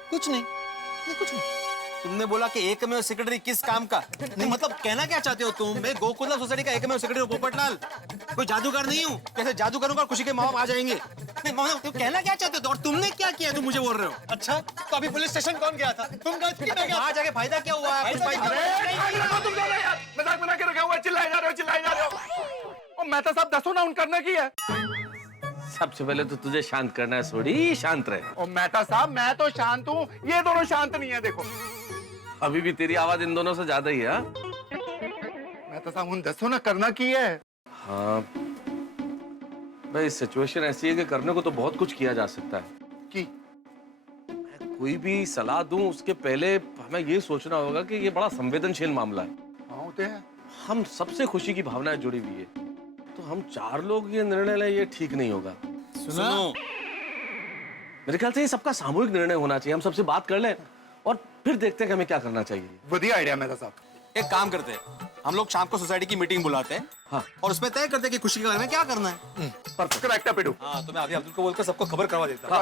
कुछ नहीं, ये कुछ नहीं। तुमने बोला कि एक में सेक्रेटरी किस काम का? नहीं मतलब कहना क्या चाहते हो तुम? मैं गोकुल सोसाइटी का एक में सेक्रेटरी हूँ पोपटलाल, कोई जादूगर नहीं हूँ। कैसे जादू करूंगा और खुशी के माँ बाप आ जाएंगे? नहीं मतलब तुम कहना क्या चाहते हो और तुमने क्या किया तुम मुझे बोल रहे हो? अच्छा, तो अभी पुलिस स्टेशन कौन गया था? तुम गए थे कि मैं गया? वहाँ जाके फायदा क्या हुआ? तुम दोनों यार मजाक बना के रखा हुआ है, चिल्लाए जा रहे हो, चिल्लाए जा रहे हो। ओ मेहता साहब दसो ना, उन करना की है। सबसे पहले तो तुझे शांत करना है सोडी, शांत रहे। ओ मेहता साहब, मैं तो शांत हूँ, ये दोनों शांत नहीं है। देखो अभी भी तेरी आवाज इन दोनों से ज्यादा ही है। मेहता साहब उन दसो ना, करना की है। हाँ भाई, सिचुएशन ऐसी है कि करने को तो बहुत कुछ किया जा सकता है। की कोई भी सलाह दूं उसके पहले हमें ये सोचना होगा कि ये बड़ा संवेदनशील मामला है। हाँ होते हैं। हम सबसे खुशी की भावनाएं जुड़ी हुई है, तो हम चार लोग ये निर्णय लें ये ठीक नहीं होगा। सुनो, मेरे ख्याल से ये सबका सामूहिक निर्णय होना चाहिए। हम सबसे बात कर लें और फिर देखते हैं कि हमें क्या करना चाहिए। बढ़िया आइडिया मेहता साहब। एक काम करते हैं, हम लोग शाम को सोसाइटी की मीटिंग बुलाते हैं। हाँ। और उसमें तय करते हैं कि खुशी के बारे में क्या करना है। करेक्ट है पेडू। हाँ तो मैं अभी अब्दुल को बोलकर सबको खबर करवा देता हूँ।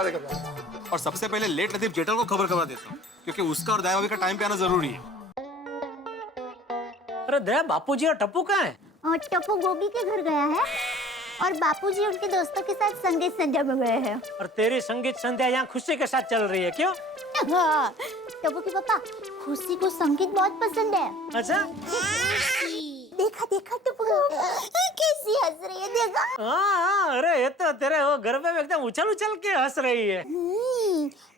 और सबसे पहले लेट लतीफ जेठल को खबर करवा देता हूँ, क्योंकि उसका और दया भाभी का टाइम पे आना जरूरी है। अरे दया, बापूजी और टप्पू कहाँ है? और टप्पू गोगी के घर गया है और बापूजी उनके दोस्तों के साथ संगीत संध्या में गए हैं। और तेरी संगीत संध्या यहाँ खुशी के साथ चल रही है, क्यों? हाँ, टप्पू के पापा, खुशी को संगीत बहुत पसंद है। अच्छा? देखा देखा टप्पू कैसी हंस रही है, देखा? हाँ, अरे ये तो तेरे वो गरबे में एकदम उछल उछल के हंस रही है।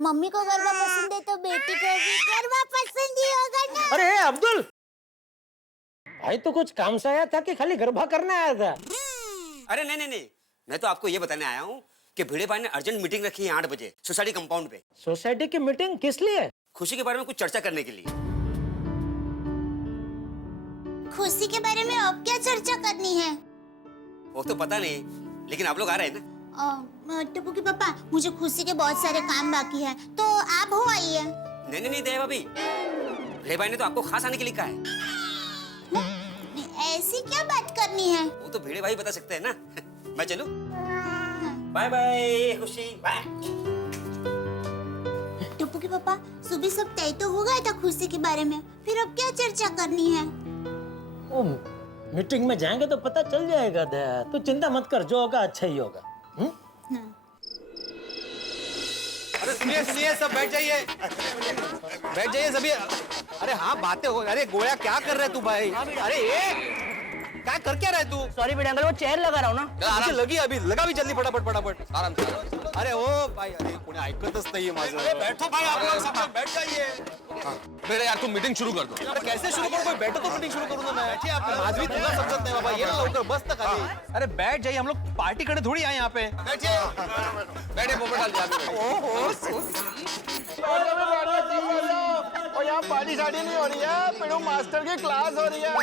मम्मी को गरबा पसंद है तो बेटी को भी गरबा पसंद ही होगा ना। अरे अब्दुल, भाई तो कुछ काम से आया था कि खाली गरबा करने आया था? अरे नहीं नहीं नहीं, मैं तो आपको ये बताने आया हूँ कि भिड़े भाई ने अर्जेंट मीटिंग रखी है 8 बजे सोसाइटी कंपाउंड पे। सोसाइटी की मीटिंग किस लिए? खुशी के बारे में कुछ चर्चा करने के लिए। खुशी के बारे में अब क्या चर्चा करनी है? वो तो पता नहीं, लेकिन आप लोग आ रहे हैं ना? टप्पू के पापा, मुझे खुशी के बहुत सारे काम बाकी है, तो आप हो आइए। नहीं नहीं नहीं दया भाभी, भिड़े भाई ने तो आपको खास आने के लिए कहा है। ऐसी क्या बात करनी है? वो तो भिड़े भाई बता सकते हैं ना। मैं चलूं? बाय बाय खुशी, बाय। टप्पू के पापा, सुबह सब तय तो हो गया था खुशी के बारे में, फिर अब क्या चर्चा करनी है? मीटिंग में जाएंगे तो पता चल जाएगा दया, तू चिंता मत कर, जो होगा अच्छा ही होगा। अरे सुनिए सुनिए, सब बैठ जाइए, बैठ जाइए सभी। अरे हाँ बातें हो, अरे गोया क्या कर रहे तू भाई? अरे ये क्या कर क्या रहे तू? सॉरी बेटा अंकल, वो चेयर लगा रहा हूँ ना। मुझे लगी अभी, लगा भी जल्दी फटाफट फटाफट। आराम से। अरे ओ भाई, अरे कोणी ऐकतच नाहीये माझं। बैठो भाई, आप लोग सब बैठ जाइए। बेटे यार तुम मीटिंग शुरू कर दो। अरे कैसे शुरू करूं? कोई बैठो तो मीटिंग शुरू करूं ना मैं। बैठिए आप, माधवी तुला समझत नाही बाबा, ये ना लवकर बस तक आली। अरे बैठ जाइए, हम लोग पार्टी करने थोड़ी आए यहाँ पे। बैठिए, बैठे पोपट डाल। और यहाँ पार्टी शादी नहीं हो रही है, पेड़ों मास्टर की क्लास हो रही है।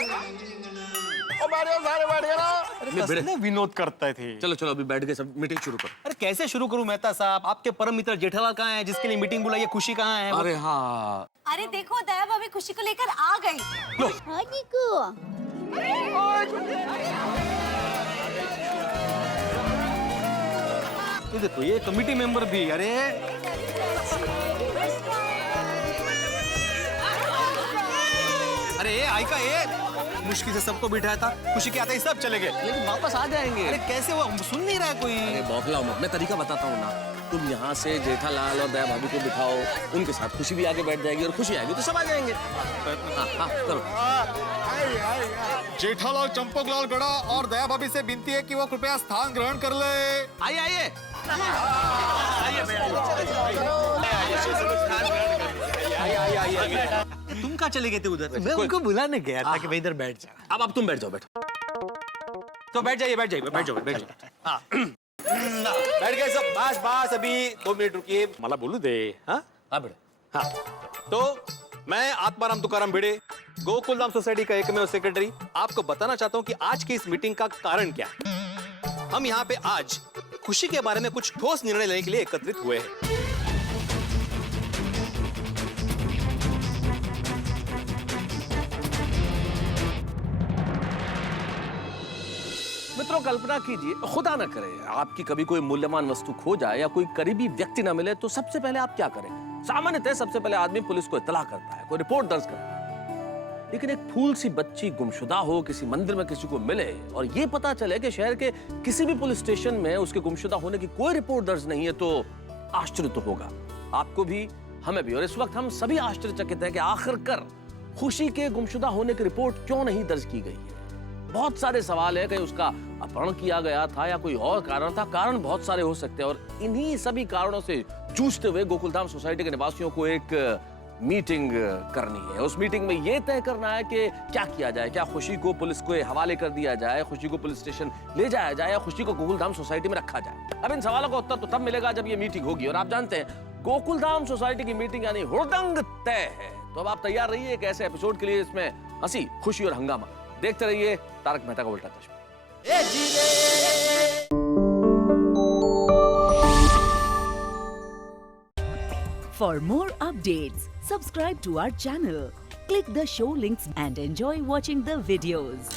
और सारे बैठ गए ना। अरे विनोद करता थे। चलो चलो अभी बैठ के सब मीटिंग शुरू करो। अरे कैसे शुरू करूं मेहता साहब? आपके परम मित्र जेठालाल कहाँ है, जिसके लिए मीटिंग बुलाई है? खुशी कहाँ है? अरे हाँ, अरे देखो दया भाभी खुशी को लेकर आ गई। हाँ देखो। ये देखो, ये कमिटी मेंबर भी। अरे अरे आयका, ये मुश्किल से सबको बिठाया था, खुशी के आते ही सब चले गए। लेकिन वापस आ जाएंगे। अरे कैसे? वो सुन नहीं रहा है कोई। अरे बौखलाओ मत, मैं तरीका बताता हूँ ना। तुम यहाँ से जेठालाल और दया भाभी को बिठाओ, उनके साथ खुशी भी आगे बैठ जाएगी और खुशी आएगी तो सब आ जाएंगे। हाँ करो। जेठालाल चंपकलाल गड़ा और दया भाभी से विनती है कि वो कृपया स्थान ग्रहण कर ले। आइए आइए। तुम कहाँ चले गए थे उधर? मैं उनको बुलाने गया था कि भाई इधर बैठ जा। अब तुम बैठ जाओ, बैठो। तो बैठ जाइए, बैठ जाइए, बैठ जाओ, बैठ जाओ। हाँ बैठ गए सब। बस बस, अभी 2 मिनट रुकिए, मला बोलू दे। हाँ हाँ बेटे। हाँ, तो मैं आत्माराम तुकाराम भिड़े, गोकुलधाम सोसाइटी का एकमेव सेक्रेटरी, आपको बताना चाहता हूँ कि आज की इस मीटिंग का कारण क्या है। हम यहाँ पे आज खुशी के बारे में कुछ ठोस निर्णय लेने के लिए एकत्रित हुए हैं। मित्रों कल्पना कीजिए, खुदा न करे आपकी कभी कोई मूल्यवान वस्तु खो जाए या कोई करीबी व्यक्ति न मिले तो सबसे पहले आप क्या करें? सामान्यतः सबसे पहले आदमी पुलिस को इत्तला करता है, कोई रिपोर्ट दर्ज करता है। लेकिन एक फूल सी बच्ची गुमशुदा हो, किसी मंदिर में किसी को मिले और ये पता चले कि शहर के किसी भी पुलिस स्टेशन में उसके गुमशुदा होने की कोई रिपोर्ट दर्ज नहीं है, तो आश्चर्य तो होगा आपको भी, हमें भी। और इस वक्त हम सभी आश्चर्यचकित हैं कि आखिरकार खुशी के गुमशुदा होने की रिपोर्ट क्यों नहीं दर्ज की गई है। बहुत सारे सवाल है, कहीं उसका अपहरण किया गया था या कोई और कारण था। कारण बहुत सारे हो सकते हैं और इन्हीं सभी कारणों से जूझते हुए गोकुलधाम सोसाइटी के निवासियों को एक मीटिंग करनी है। उस मीटिंग में यह तय करना है कि क्या किया जाए। क्या खुशी को पुलिस के हवाले कर दिया जाए, खुशी को पुलिस स्टेशन ले जाया जाए या खुशी को गोकुलधाम सोसाइटी में रखा जाए। अब इन सवालों का उत्तर तो तब मिलेगा जब ये मीटिंग होगी। और आप जानते हैं गोकुलधाम सोसाइटी की मीटिंग यानी हुड़दंग तय है। तो अब आप तैयार रहिए एक ऐसे एपिसोड के लिए इसमें हंसी, खुशी और हंगामा। देखते रहिए तारक मेहता का उल्टा चश्मा। For more updates, subscribe to our channel, click the show links and enjoy watching the videos.